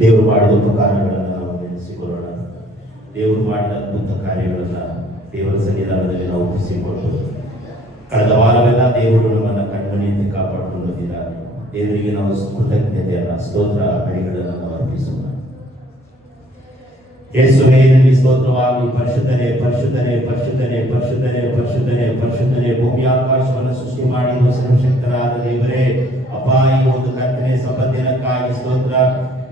ದೇವರು ಮಾಡಿದ ಉಪಕಾರಗಳನ್ನು ನಾವು ನೆನೆಸಿಕೊಳ್ಳೋಣ. ದೇವರು ಮಾಡಿದ ಅದ್ಭುತ ಕಾರ್ಯಗಳನ್ನು ದೇವರ ಸನ್ನಿಧಾನದಲ್ಲಿ ನಾವು ಒಪ್ಪಿಸಿಕೊಂಡು, ಕಳೆದ ವಾರವೆಲ್ಲ ದೇವರು ನಮ್ಮನ್ನು ಕಣ್ಮಣಿಯಿಂದ ಕಾಪಾಡಿಕೊಂಡು ಬಂದಿದ್ದಾರೆ. ದೇವರಿಗೆ ನಾವು ಕೃತಜ್ಞತೆಯನ್ನು, ಸ್ತೋತ್ರ ಬೆಳೆಗಳನ್ನು ನಾವು ಅರ್ಪಿಸೋಣ. ಯೇಸುವೇ ನಿನಗೆ ಸ್ತೋತ್ರವಾಗಿ. ಪರಿಶುದ್ಧನೇ ಪರಿಶುದ್ಧನೇ ಪರಿಶುದ್ಧನೇ ಪರಿಶುದ್ಧನೇ ಪರಿಶುದ್ಧನೇ ಪರಿಶುದ್ಧನೇ, ಭೂಮಿ ಆಕಾಶವನ್ನು ಸೃಷ್ಟಿ ಮಾಡಿರುವ ಸರ್ವಶಕ್ತರಾದ ದೇವರೇ, ಅಪ್ಪ, ಈ ಒಂದು ಕರ್ತನೆ ಸಬ್ಬತ್ ದಿನಕ್ಕಾಗಿ ಸ್ತೋತ್ರ.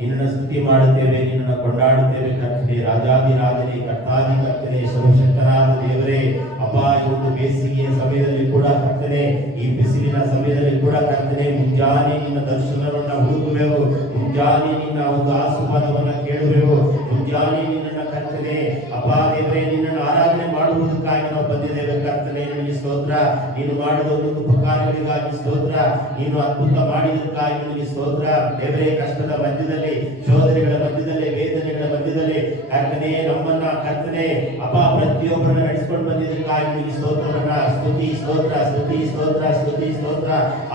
ನಿನ್ನನ್ನು ಸ್ತುತಿ ಮಾಡುತ್ತೇವೆ, ನಿನ್ನನ್ನು ಕೊಂಡಾಡುತ್ತೇವೆ ಕರ್ತನೆ. ರಾಜಾದಿ ರಾಜನೇ, ಕರ್ತಾದಿ ಕರ್ತನೆ, ಸರ್ವಶಕ್ತರಾದ ದೇವರೇ, ಅಪ್ಪ, ಈ ಒಂದು ಬೇಸಿಗೆಯ ಸಮಯದಲ್ಲಿ ಕೂಡ ಕರ್ತನೆ, ಈ ಬಿಸಿಲಿನ ಸಮಯದಲ್ಲಿ ಕೂಡ ಕರ್ತನೆ, ಮುಂಜಾನೆ ನಿನ್ನ ದರ್ಶನವನ್ನು ಹುಡುಕುವೆವು, ಮುಂಜಾನೆ ನಿನ್ನ ಒಂದು ಆಶೀರ್ವಾದವನ್ನು ಕೇಳುವೆವು, ಮುಂಜಾನೆ ನಿನ್ನನ್ನು ಕರ್ತನೆ ಅಪ್ಪ ದೇವರೇ, ನಿನ್ನನ್ನು ಆರಾಧನೆ ಮಾಡುವುದಕ್ಕಾಗಿ ನಾವು ಬಂದಿದ್ದೇವೆ ಕರ್ತನೆ. ನಿನಗೆ ಸ್ತೋತ್ರ. ನೀನು ಮಾಡಿದ ಒಂದು ಉಪಕಾರಗಳಿಗಾಗಿ ಸ್ತೋತ್ರ. ನೀನು ಅದ್ಭುತ ಮಾಡಿದಕ್ಕಾಗಿ ನಿನಗೆ ಸ್ತೋತ್ರ ದೇವರೇ. ಕಷ್ಟದ ಮಧ್ಯದಲ್ಲಿ, ಶೋಧನೆಗಳ ಮಧ್ಯದಲ್ಲಿ, ವೇದನೆಗಳ ಮಧ್ಯದಲ್ಲಿ ಕರ್ತನೆ ನಮ್ಮನ್ನ ಕರ್ತನೆ ಅಪ್ಪ ಪ್ರತಿಯೊಬ್ಬರನ್ನ ನಡೆಸಿಕೊಂಡು ಬಂದಿದ್ದಕ್ಕಾಗಿ ನಿನಗೆ ಸ್ತೋತ್ರವನ್ನ, ಸ್ತುತಿ ಸ್ತೋತ್ರ, ಸ್ತುತಿ ಸ್ತೋತ್ರ, ಸ್ತುತಿ ಸ್ತೋತ್ರ.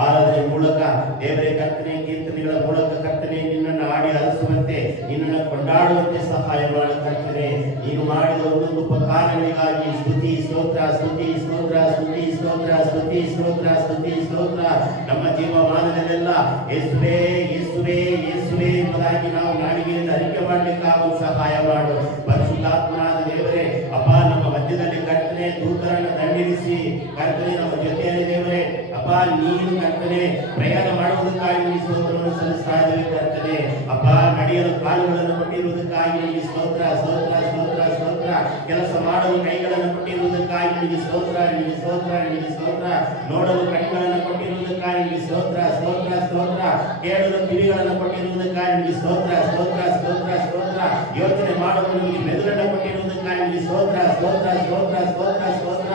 ಆರಾಧನೆ ಮೂಲಕ ದೇವರೇ ಕರ್ತನೆ, ಕೀರ್ತನೆಗಳ ಮೂಲಕ ಕರ್ತನೆ ನಿನ್ನನ್ನು ಆಡಿ ಹರಿಸುವಂತೆ, ನಿನ್ನನ್ನು ಕೊಂಡಾಡುವಂತೆ ಸಹಾಯ ಮಾಡಿ ಕರ್ತನೆ. ನೀನು ಮಾಡಿದ ಒಂದೊಂದು ಉಪಕಾರಗಳಿಗಾಗಿ ಸ್ತುತಿ ಸ್ತೋತ್ರ, ಸ್ತುತಿ ಸ್ತೋತ್ರ, ಸ್ತುತಿ ಸ್ತೋತ್ರ, ಸ್ತುತಿ ಸ್ತೋತ್ರ, ಸ್ತುತಿ ಸ್ತೋತ್ರ. ನಮ್ಮ ಜೀವಮಾನದಲ್ಲೆಲ್ಲ ಯೇಸುವೇ ಯೇಸುವೇ ಯೇಸುವೇ ಎಂಬುದಾಗಿ ನಾವು ನಾಡಿಗೆಯಿಂದ ಅರಿಕೆ ಮಾಡಲಿಕ್ಕೆ ಆಗಲು ಸಹಾಯ ಮಾಡು. ಪರಿಶುದ್ಧಾತ್ಮನಾದ ದೇವರೇ, ಅಪ್ಪ, ನಮ್ಮ ಮಧ್ಯದಲ್ಲಿ ಕರ್ತನೆ ದೂತರನ್ನು ದಂಡಿಸಿ ಕರ್ತನೆ ನಮ್ಮ ಜೊತೆಯಲ್ಲಿ ದೇವರೇ, ಅಪ್ಪ, ನೀನು ಕರ್ತನೆ ಪ್ರಯಾಣ ಮಾಡುವುದಕ್ಕಾಗಿ ನಿಮಗೆ ಸ್ತೋತ್ರವನ್ನು ಸಲ್ಲಿಸ್ತಾ ಇದ್ದೇವೆ ಕರ್ತನೆ. ಅಪ್ಪ, ನಡೆಯಲು ಕಾಲುಗಳನ್ನು ಕೊಟ್ಟಿರುವುದಕ್ಕಾಗಿ ನಿಮಗೆ ಸ್ತೋತ್ರ, ಸ್ತೋತ್ರ, ಸ್ತೋತ್ರ, ಸ್ತೋತ್ರ. ಕೆಲಸ ಮಾಡಲು ಕೈಗಳನ್ನು ಕೊಟ್ಟಿರುವುದಕ್ಕಾಗಿ ನಿಮಗೆ ಸ್ತೋತ್ರ, ನಿಮಗೆ ಸ್ತೋತ್ರ, ನಿಮಗೆ ಸ್ತೋತ್ರ. ನೋಡಲು ಕಣ್ಣುಗಳನ್ನು ಕೊಟ್ಟಿರುವುದಕ್ಕಾಗಿ ನಿಮಗೆ ಸ್ತೋತ್ರ, ಸ್ತೋತ್ರ, ಸ್ತೋತ್ರ. ಕೇಳಲು ಕಿವಿಗಳನ್ನು ಕೊಟ್ಟಿರುವುದಕ್ಕಾಗಿ ನಿಮಗೆ ಸ್ತೋತ್ರ, ಸ್ತೋತ್ರ, ಸ್ತೋತ್ರ, ಸ್ತೋತ್ರ. ಯೋಚನೆ ಮಾಡಲು ನಿಮಗೆ ಮೆದುಳನ್ನು ಕೊಟ್ಟಿರುವುದಕ್ಕಾಗಿ ನಿಮಗೆ ಸ್ತೋತ್ರ, ಸ್ತೋತ್ರ, ಸ್ತೋತ್ರ, ಸ್ತೋತ್ರ, ಸ್ತೋತ್ರ.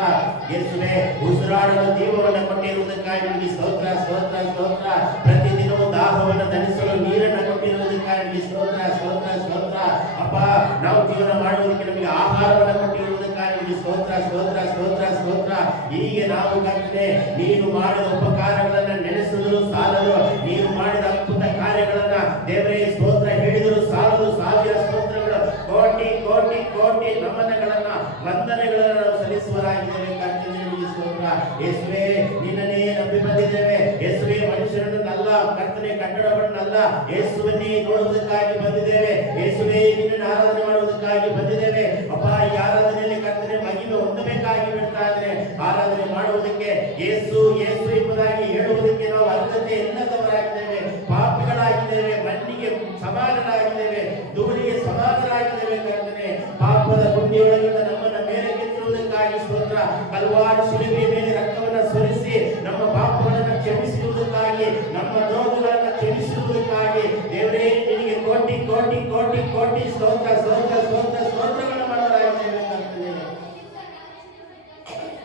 ಯೇಸುವೇ, ಉಸಿರಾಡಲು ಜೀವವನ್ನು ಕೊಟ್ಟಿರುವುದಕ್ಕಾಗಿ ನಿಮಗೆ ಸ್ತೋತ್ರ, ಸ್ತೋತ್ರ, ಸ್ತೋತ್ರ. ಪ್ರತಿದಿನವೂ ದಾಹವನ್ನು ದಣಿಸಲು ನೀರನ್ನು ಕೊಟ್ಟಿರುವುದಕ್ಕಾಗಿ ನಿಮಗೆ ಸ್ತೋತ್ರ, ಸ್ತೋತ್ರ, ಸ್ತೋತ್ರ. ಅಪ್ಪ, ನಾವು ಜೀವನ ಮಾಡುವುದಕ್ಕೆ ನಮಗೆ ಆಹಾರವನ್ನು ಕೊಟ್ಟಿರುವುದಕ್ಕಾಗಿ ನಿಮಗೆ ಸ್ತೋತ್ರ, ಸ್ತೋತ್ರ, ಸ್ತೋತ್ರ, ಸ್ತೋತ್ರ. ಹೀಗೆ ನಾವು ಕರ್ತನೆ ನೀನು ಮಾಡಿದ ಉಪಕಾರಗಳನ್ನು ನೆನೆಸಿದರೂ ಸಾಲದು, ನೀನು ಮಾಡಿದ ಅದ್ಭುತ ಕಾರ್ಯಗಳನ್ನ ದೇವರೇ ಸ್ತೋತ್ರ ಹೇಳಿದರೂ ಸಾಲದು. ಸಾವಿರ ಸ್ತೋತ್ರಗಳು, ಕೋಟಿ ಕೋಟಿ ಕೋಟಿ ನಮನಗಳನ್ನ, ವಂದನೆಗಳನ್ನ ನಾವು ಸಲ್ಲಿಸುವರಾಗಿದ್ದೇವೆ ಕರ್ತನೆ. ನಿಮಗೆ ಸ್ತೋತ್ರ. ಯೇಸುವೇ, ನಿನ್ನನ್ನೇ ನಂಬಿ ಬಂದಿದ್ದೇವೆ. ಯೇಸುವೇ, ಮನುಷ್ಯರನ್ನಲ್ಲ ಕರ್ತನೆ, ಕಟ್ಟಡವನ್ನಲ್ಲ, ಯೇಸುವನ್ನೇ ನೋಡುವುದಕ್ಕಾಗಿ ಬಂದಿದ್ದೇವೆ. ಯೇಸುವೇ, ನಿನ್ನನ್ನು ಆರಾಧನೆ ಮಾಡುವುದಕ್ಕಾಗಿ ಬಂದಿದ್ದೇವೆ. ಅಪ್ಪ, ಈ ಆರಾಧನೆಯಲ್ಲಿ ಕರ್ತನೆ ಮಹಿಮೆ ಹೊಂದಬೇಕಾಗಿ ಬಿಡ್ತಾ ಇದ್ರೆ ಆರಾಧನೆ ಮಾಡುವುದಕ್ಕೆ ಯೇಸು ಯೇಸು ಎಂಬುದಾಗಿ ಹೇಳುವುದಕ್ಕೆ ನಾವು ಅರ್ಹತೆ ಇಲ್ಲದವರಾಗಿದ್ದೇವೆ, ಪಾಪಿಗಳಾಗಿದ್ದೇವೆ, ಮಣ್ಣಿಗೆ ಸಮಾನರಾಗಿದ್ದೇವೆ, ಧೂಳಿಗೆ ಸಮಾನರಾಗಿದ್ದೇವೆ ಕರ್ತನೆ. ಪಾಪದ ಗುಂಡಿಯೊಳಗಿಂದ ನಮ್ಮನ್ನ ಮೇಲೆ ಕೆತ್ತಿರುವುದಕ್ಕಾಗಿ ಸ್ತೋತ್ರ. ಕಲ್ವಾರಿ ಶಿಲುಬೆಯ ಮೇಲೆ ರಕ್ತವನ್ನು ಸುರಿಸಿ ನಮ್ಮ ಪಾಪಗಳನ್ನು ಕ್ಷಮಿಸುವುದಕ್ಕಾಗಿ, ನಮ್ಮ ರೋಗಗಳನ್ನು ಕ್ಷಮಿಸುವುದಕ್ಕಾಗಿ ದೇವರೇ ನಿನಗೆ ಕೋಟಿ ಕೋಟಿ ಕೋಟಿ ಕೋಟಿ ಸ್ತೋತ್ರ, ಸ್ತೋತ್ರ, ಸ್ತೋತ್ರ, ಸ್ತೋತ್ರಗಳನ್ನು ಮಾಡಲಾಗಿದ್ದೇವೆ ಕರ್ತನೆ.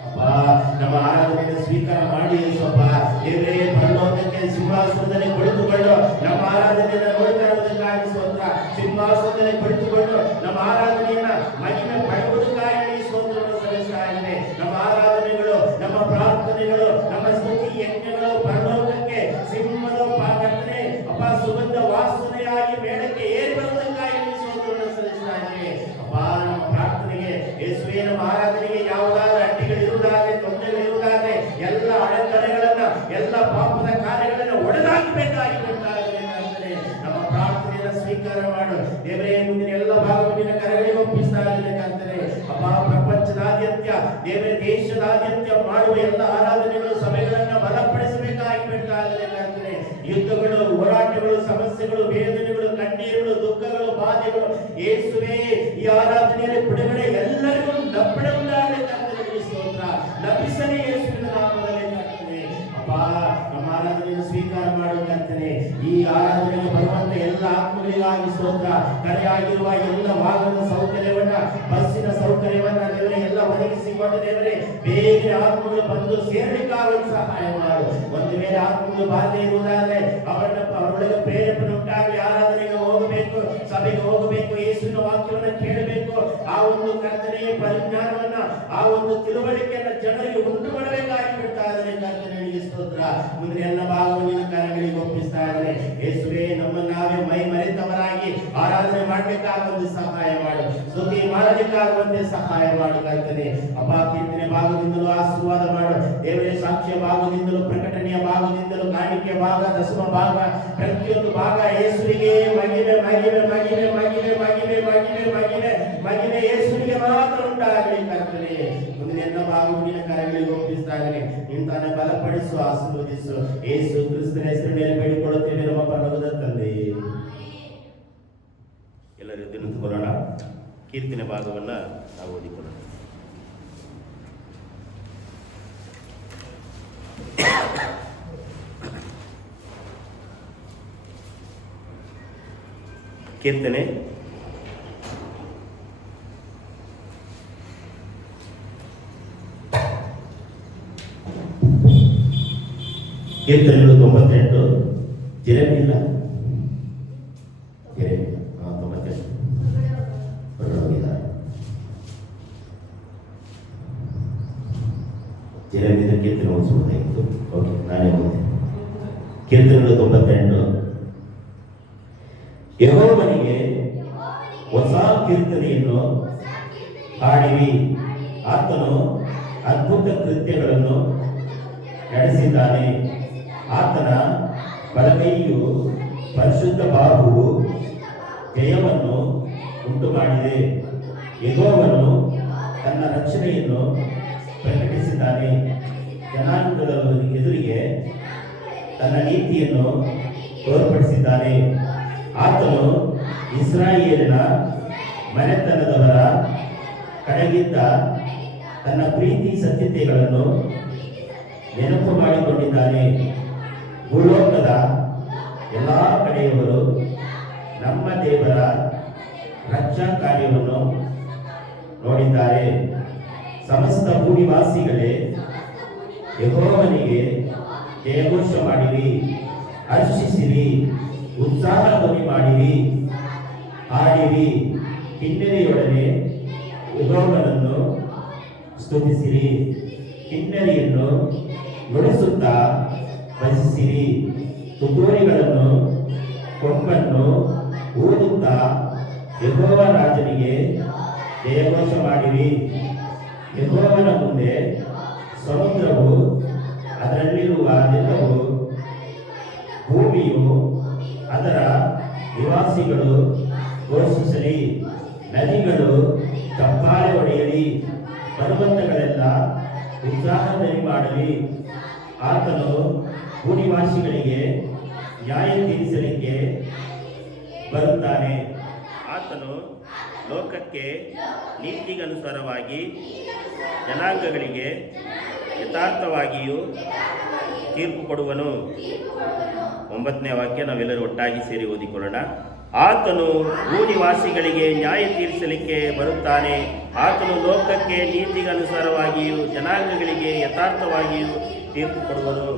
ಅಪ್ಪ, ನಮ್ಮ ಆರಾಧನೆಯನ್ನು ಸ್ವೀಕಾರ ಮಾಡಿ ಯೇಸಪ್ಪ. ದೇವರೇ, ಪರಲೋಕಕ್ಕೆ ಸಿಂಹಾಸನದಲ್ಲಿ ಕುಳಿತುಕೊಂಡು ನಮ್ಮ ಆರಾಧನೆಯನ್ನು ನೋಡ್ತಾ ಇರುವುದಕ್ಕಾಗಿ ಸ್ತೋತ್ರ. ಸಿಂಹಾಸನದಲ್ಲಿ ಕುಳಿತುಕೊಂಡು ನಮ್ಮ ಆರಾಧನೆಯನ್ನ ಮಹಿಮೆ ಪಡೆಯುವುದಕ್ಕಾಗಿ ಸ್ತೋತ್ರವನ್ನು ಸಲ್ಲಿಸ್ತಾ ಇದ್ದೇವೆ. ನಮ್ಮ ಆರಾಧನೆಗಳು, ನಮ್ಮ ಪ್ರಾರ್ಥನೆಗಳು, ನಮ್ಮ ಸ್ತುತಿ ಯಜ್ಞಗಳು ಪರಲೋಕಕ್ಕೆ ಸಿಂಹದ ಕರ್ತನೆ ಅಪ್ಪ ಸುಗಂಧ ವಾಸನೆಯಾಗಿ ಮೇಡಕ್ಕೆ ಏರಿ ಬರುವುದಕ್ಕಾಗಿ ಸ್ತೋತ್ರವನ್ನು ಸಲ್ಲಿಸ್ತಾ ಇದ್ದೇವೆ. ಅಪ್ಪ, ನಮ್ಮ ಪ್ರಾರ್ಥನೆಗೆ ಯೇಸುವೇ, ನಮ್ಮ ಆರಾಧನೆಗೆ ಯಾವುದಾದ್ರೂ ಅಡ್ಡಿಗಳಿರುವುದಾದ್ರೆ, ತೊಂದರೆಗಳಿರುವುದಾದ್ರೆ ಎಲ್ಲ ಅಡೆತಡೆಗಳನ್ನ, ಎಲ್ಲ ಪಾಪದ ಕಾರ್ಯಗಳನ್ನು ಒಡೆದಾಕಬೇಕಾಗಿ ನಮ್ಮ ಪ್ರಾರ್ಥನೆಯನ್ನು ಸ್ವೀಕಾರ ಮಾಡು ದೇವರೇ. ಮುಂದಿನ ಎಲ್ಲ ಭಾಗವನ್ನು ಕರೆಗಳಿಗೆ ಒಪ್ಪಿಸ್ತಾ ಇದ್ದೇನೆ ಕರ್ತನೆ. ಅಪ್ಪ, ಪ್ರಪಂಚದಾದ್ಯಂತ ದೇವರೇ, ದೇಶದಾದ್ಯಂತ ಮಾಡುವ ಎಲ್ಲ ಆರಾಧನೆಗಳು, ಸಭೆಗಳನ್ನು ಬಲಪಡಿಸಬೇಕಾಗಿ ಬಿಡ್ತಾ ಇದ್ದೇನೆ ಕರ್ತನೆ. ಯುದ್ಧಗಳು, ಹೋರಾಟಗಳು, ಸಮಸ್ಯೆಗಳು, ವೇದನೆಗಳು, ಕಣ್ಣೀರುಗಳು, ದುಃಖಗಳು, ಬಾಧೆಗಳು ಯೇಸುವೇ, ಈ ಆರಾಧನೆಯಲ್ಲಿ ಬಿಡುಗಡೆ ಎಲ್ಲರಿಗೂ ಲಭ್ಯ ಉಂಟಾಗಲಿ ಕರ್ತನೆ. ಸ್ತೋತ್ರ ಲಭಿಸಲಿ ಯೇಸುವಿನ ನಾಮದಲ್ಲಿ ಕರ್ತನೆ. ಅಪ್ಪ, ನಮ್ಮ ಆರಾಧನೆಯನ್ನು ಸ್ವೀಕಾರ ಮಾಡು ಕರ್ತನೆ. ಈ ಆರಾಧನೆಗೆ ಬರುವಂತ ಎಲ್ಲ ಆತ್ಮಗಳಿಗಾಗಿ ಸ್ತೋತ್ರ. ಕರೆಯಾಗಿರುವ ಎಲ್ಲ ವಾಹನದ ಸೌಕರ್ಯವನ್ನ, ಬಸ್ಸಿನ ಸೌಕರ್ಯವನ್ನ ದೇವರೇ ಎಲ್ಲ ಒದಗಿಸಿಕೊಂಡು ದೇವರೇ ಬೇಗ ಆತ್ಮಗಳು ಬಂದು ಸೇರಲಿಕ್ಕಾಗಲು ಸಹಾಯ ಮಾಡು. ಒಂದು ವೇಳೆ ಆತ್ಮಗಳು ಬಾಧೆ ಇರುವುದಾದ್ರೆ ಅವರೊಳಗೆ ಪ್ರೇರೇಪಣೆ ಉಂಟಾಗಲಿ, ಆರಾಧನೆಗೆ ಹೋಗಬೇಕು, ಸಭೆಗೆ ಹೋಗಬೇಕು, ಯೇಸುವಿನ ವಾಕ್ಯವನ್ನು ಕೇಳಬೇಕು. ಆ ಒಂದು ಕರ್ತನೆಯ ಪರಿಜ್ಞಾನವನ್ನ, ಆ ಒಂದು ತಿಳುವಳಿಕೆಯನ್ನು ಜನರಿಗೆ ಉಂಟು ಮಾಡಬೇಕಾಗಿ ಬಿಡ್ತಾ ಇದ್ದಾರೆ ಕರ್ತನೆ. ಸ್ತೋತ್ರ. ಮುಂದಿನ ಎಲ್ಲ ಭಾಗವನ್ನು ಕರಗಳಿಗೆ ಒಪ್ಪಿಸ್ತಾ ಇದ್ದಾರೆ ಯೇಸುವೇ. ನಮ್ಮ ನಾವೇ ಮೈ ಮರೆತವರಾಗಿ ಆರಾಧನೆ ಮಾಡ್ಲಿಕ್ಕಾಗುವಂತೆ ಸಹಾಯ ಮಾಡು, ಸ್ತುತಿ ಮಾಡಲಿಕ್ಕಾಗುವಂತೆ ಸಹಾಯ ಮಾಡು ಕರ್ತನೆ. ಅಪ್ಪ, ಕೀರ್ತನೆ ಭಾಗದಿಂದಲೂ ಆಶೀರ್ವಾದ ಮಾಡು ದೇವರೇ. ಸಾಕ್ಷ್ಯ ಭಾಗದಿಂದಲೂ, ಪ್ರಕಟಣೆಯ ಭಾಗದಿಂದಲೂ, ಕಾಣಿಕೆ ಭಾಗ, ದಶಮ ಭಾಗ, ಪ್ರತಿಯೊಂದು ಭಾಗ ಯೇಸುವಿಗೆ ಮಹಿಮೆ ಮಹಿಮೆ ಮಹಿಮೆ ಮಹಿಮೆ ಮಹಿಮೆ ಮಹಿಮೆ ಮಹಿಮೆ ಮಹಿಮೆ ಯೇಸುವಿಗೆ ಮಾತ್ರ ಉಂಟಾಗಲಿ ಕರ್ತನೆ. ಮುಂದಿನ ಎಲ್ಲ ಭಾಗವು ನಿನ್ನ ಕರೆಗಳಿಗೆ ಒಪ್ಪಿಸ್ತಾ ಇದ್ದೇನೆ. ನೀನು ತಾನೇ ಬಲಪಡಿಸು, ಆಶೀರ್ವದಿಸು. ಯೇಸು ಕ್ರಿಸ್ತನ ಹೆಸರಿನಲ್ಲಿ ಬೇಡಿಕೊಳ್ಳುತ್ತೇವೆ ನಮ್ಮ ಪರಲೋಕದ ತಂದೆ. ಎಲ್ಲರೂ ನಿಂತುಕೊಳ್ಳೋಣ. ಕೀರ್ತನೆ ಭಾಗವನ್ನು ನಾವು ಓದಿಕೊಳ್ಳೋಣ. ಕೀರ್ತನೆ ಕೀರ್ತನೆಗಳು 98. ಜೆರೆಮಿಯ 98 ಜೆರೆಮಿಯ ಕೀರ್ತನೆ ಓದಿಸಬಹುದಾಗಿತ್ತು. ಓಕೆ, ನಾನೇ ಓದಿದೆ. ಕೀರ್ತನೆಗಳು 98. ಯೆಹೋವನಿಗೆ ಹೊಸ ಕೀರ್ತನೆಯನ್ನು ಹಾಡಿರಿ, ಆತನು ಅದ್ಭುತ ಕೃತ್ಯಗಳನ್ನು ನಡೆಸಿದ್ದಾನೆ. ಆತನ ಬಲಗೈಯು ಪರಿಶುದ್ಧ ಬಾಹುವು ಜಯವನ್ನು ಉಂಟು ಮಾಡಿದೆ. ಯೆಹೋವನು ತನ್ನ ರಕ್ಷಣೆಯನ್ನು ಪ್ರಕಟಿಸಿದ್ದಾನೆ. ಜನಾಂಗಗಳ ಎದುರಿಗೆ ತನ್ನ ನೀತಿಯನ್ನು ತೋರ್ಪಡಿಸಿದ್ದಾನೆ. ಆತನು ಇಸ್ರಾಯೇಲಿನ ಮನೆತನದವರ ಕಡೆಗಿದ್ದ ತನ್ನ ಪ್ರೀತಿ ಸತ್ಯತೆಗಳನ್ನು ನೆನಪು ಮಾಡಿಕೊಂಡಿದ್ದಾನೆ. ಭೂಲೋಕದ ಎಲ್ಲ ಕಡೆಯವರು ನಮ್ಮ ದೇವರ ರಕ್ಷಾ ಕಾರ್ಯವನ್ನು ನೋಡಿದ್ದಾರೆ. ಸಮಸ್ತ ಭೂನಿವಾಸಿಗಳೇ, ಯೆಹೋವನಿಗೆ ಜಯಘೋಷ ಮಾಡಿರಿ, ಹರ್ಷಿಸಿರಿ, ಉತ್ಸಾಹ ಧ್ವನಿ ಮಾಡಿರಿ, ಹಾಡಿರಿ, ಕಿನ್ನರಿಯೊಡನೆ ಯೆಹೋವನನ್ನು ಸ್ತುತಿಸಿರಿ. ಕಿನ್ನರಿಯನ್ನು ನುಡಿಸುತ್ತಾ ಭಜಿಸಿರಿ. ತುತ್ತೂರಿಗಳನ್ನು ಕೊಂಬನ್ನು ಊದುತ್ತಾ ಯೆಹೋವ ರಾಜನಿಗೆ ಜಯಘೋಷ ಮಾಡಿರಿ. ಯೆಹೋವನ ಮುಂದೆ ಸಮುದ್ರವು ಅದರಲ್ಲಿರುವ ಎಲ್ಲವೂ, ಭೂಮಿಯು ಅದರ ನಿವಾಸಿಗಳು ಘೋಷಿಸಲಿ. ನದಿಗಳು ಚಪ್ಪಾಳೆ ಹೊಡೆಯಲಿ, ಪರ್ವತಗಳೆಲ್ಲ ಉತ್ಸಾಹದಲ್ಲಿ ಮಾಡಲಿ. ಆತನು ಭೂನಿವಾಸಿಗಳಿಗೆ ನ್ಯಾಯ ತೀರಿಸಲಿಕ್ಕೆ ಬರುತ್ತಾನೆ. ಆತನು ಲೋಕಕ್ಕೆ ನೀತಿಗನುಸಾರವಾಗಿ ಜನಾಂಗಗಳಿಗೆ ಯಥಾರ್ಥವಾಗಿಯೂ ತೀರ್ಪು ಕೊಡುವನು. 9ನೇ ವಾಕ್ಯ ನಾವೆಲ್ಲರೂ ಒಟ್ಟಾಗಿ ಸೇರಿ ಓದಿಕೊಳ್ಳೋಣ. ಆತನು ಭೂನಿವಾಸಿಗಳಿಗೆ ನ್ಯಾಯ ತೀರಿಸಲಿಕ್ಕೆ ಬರುತ್ತಾನೆ. ಆತನು ಲೋಕಕ್ಕೆ ನೀತಿಗನುಸಾರವಾಗಿಯೂ ಜನಾಂಗಗಳಿಗೆ ಯಥಾರ್ಥವಾಗಿಯೂ ತೀರ್ಪು ಕೊಡುವನು.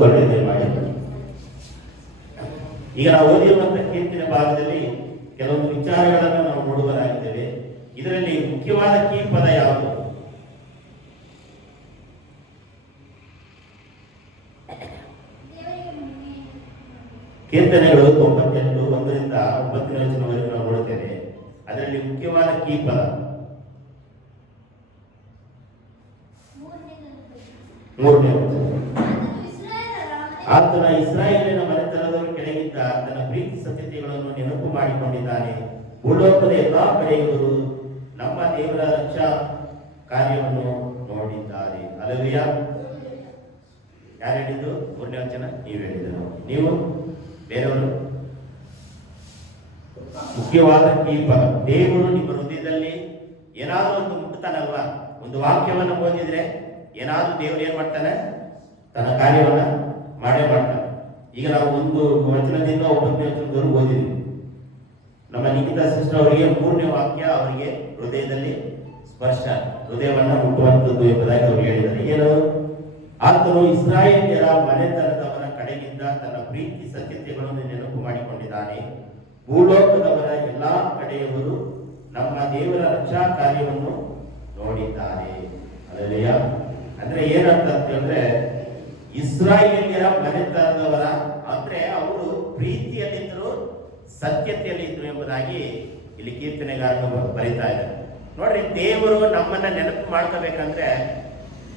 ಮಾಡಿ. ಈಗ ನಾವು ಓದಿರುವಂತಹ ಕೀರ್ತನೆ ಭಾಗದಲ್ಲಿ ಕೆಲವೊಂದು ವಿಚಾರಗಳನ್ನು ನಾವು ನೋಡುವರಾಗಿದ್ದೇವೆ. ಇದರಲ್ಲಿ ಮುಖ್ಯವಾದ ಕೀ ಪದ ಯಾವುದು? ಕೀರ್ತನೆಗಳು 98 1ರಿಂದ 9ನೇ ವಚನವರೆಗೆ ನಾವು ನೋಡುತ್ತೇವೆ. ಅದರಲ್ಲಿ ಮುಖ್ಯವಾದ ಕೀ ಪದ 3ನೇ ವಚನ. ಆತನ ಇಸ್ರಾಯೇಲಿನ ಮನೆತನದವರ ಕೆಳಗಿದ್ದ ತನ್ನ ಪ್ರೀತಿ ಸತ್ಯತೆಗಳನ್ನು ನೆನಪು ಮಾಡಿಕೊಂಡಿದ್ದಾನೆ. ಭೂಲೋಕದ ಎಲ್ಲಾ ಕಡೆಯವರು ನಮ್ಮ ದೇವರ ರಕ್ಷಾ ಕಾರ್ಯವನ್ನು ನೋಡಿದ್ದಾರೆ. ಹಲ್ಲೆಲೂಯ. ಯಾರು ಹೇಳಿದ್ದು? 3ನೇ ವಚನ ನೀವು ಹೇಳಿದರು. ನೀವು ಬೇರೆಯವರು? ಮುಖ್ಯವಾದ ಕೀ ಪದ. ದೇವರು ನಿಮ್ಮ ಹೃದಯದಲ್ಲಿ ಏನಾದರೂ ಒಂದು ಮುಟ್ತಾನಲ್ವಾ? ಒಂದು ವಾಕ್ಯವನ್ನು ಓದಿದ್ರೆ ಏನಾದ್ರೂ ದೇವರು ಏನ್ ಮಾಡ್ತಾನೆ? ತನ್ನ ಕಾರ್ಯವನ್ನ ಮಾಡೇ ಮಾಡ್ತಾನೆ. ಈಗ ನಾವು ಒಂದು ವಚನದಿಂದ 9ನೇ ವಚನದವರೆಗೂ ಓದಿದ್ವಿ. ನಮ್ಮ ನಿಖಿತಾ ಸಿಸ್ಟರ್ ಅವರಿಗೆ 3ನೇ ವಾಕ್ಯ ಅವರಿಗೆ ಹೃದಯದಲ್ಲಿ ಸ್ಪರ್ಶ, ಹೃದಯವನ್ನ ಮುಟ್ಟುವಂಥದ್ದು ಎಂಬುದಾಗಿ ಅವರು ಹೇಳಿದ್ದಾರೆ. ಏನು? ಆತನು ಇಸ್ರಾಯೇಲ್ಯರ ಮನೆತನದವರ ಕಡೆಗಿದ್ದ ತನ್ನ ಪ್ರೀತಿ ಸತ್ಯತೆಗಳನ್ನು ನೆನಪು ಮಾಡಿಕೊಂಡಿದ್ದಾನೆ. ಭೂಲೋಕದವರ ಎಲ್ಲಾ ಕಡೆಯವರು ನಮ್ಮ ದೇವರ ರಕ್ಷಾ ಕಾರ್ಯವನ್ನು ನೋಡಿದ್ದಾರೆ. ಹಲ್ಲೆಲೂಯ. ಅಂದ್ರೆ ಏನಂತ ಹೇಳಿದ್ರೆ, ಇಸ್ರಾಯೇಲ್ಯರ ಮನೆತನದವರ ಅಂದ್ರೆ ಅವರು ಪ್ರೀತಿಯಲ್ಲಿದ್ದರು, ಸತ್ಯತೆಯಲ್ಲಿ ಇದ್ರು ಎಂಬುದಾಗಿ ಇಲ್ಲಿ ಕೀರ್ತನೆಗಾರನು ಬರೀತಾ ಇದ್ದಾರೆ. ನೋಡ್ರಿ, ದೇವರು ನಮ್ಮನ್ನ ನೆನಪು ಮಾಡ್ಕೋಬೇಕಂದ್ರೆ,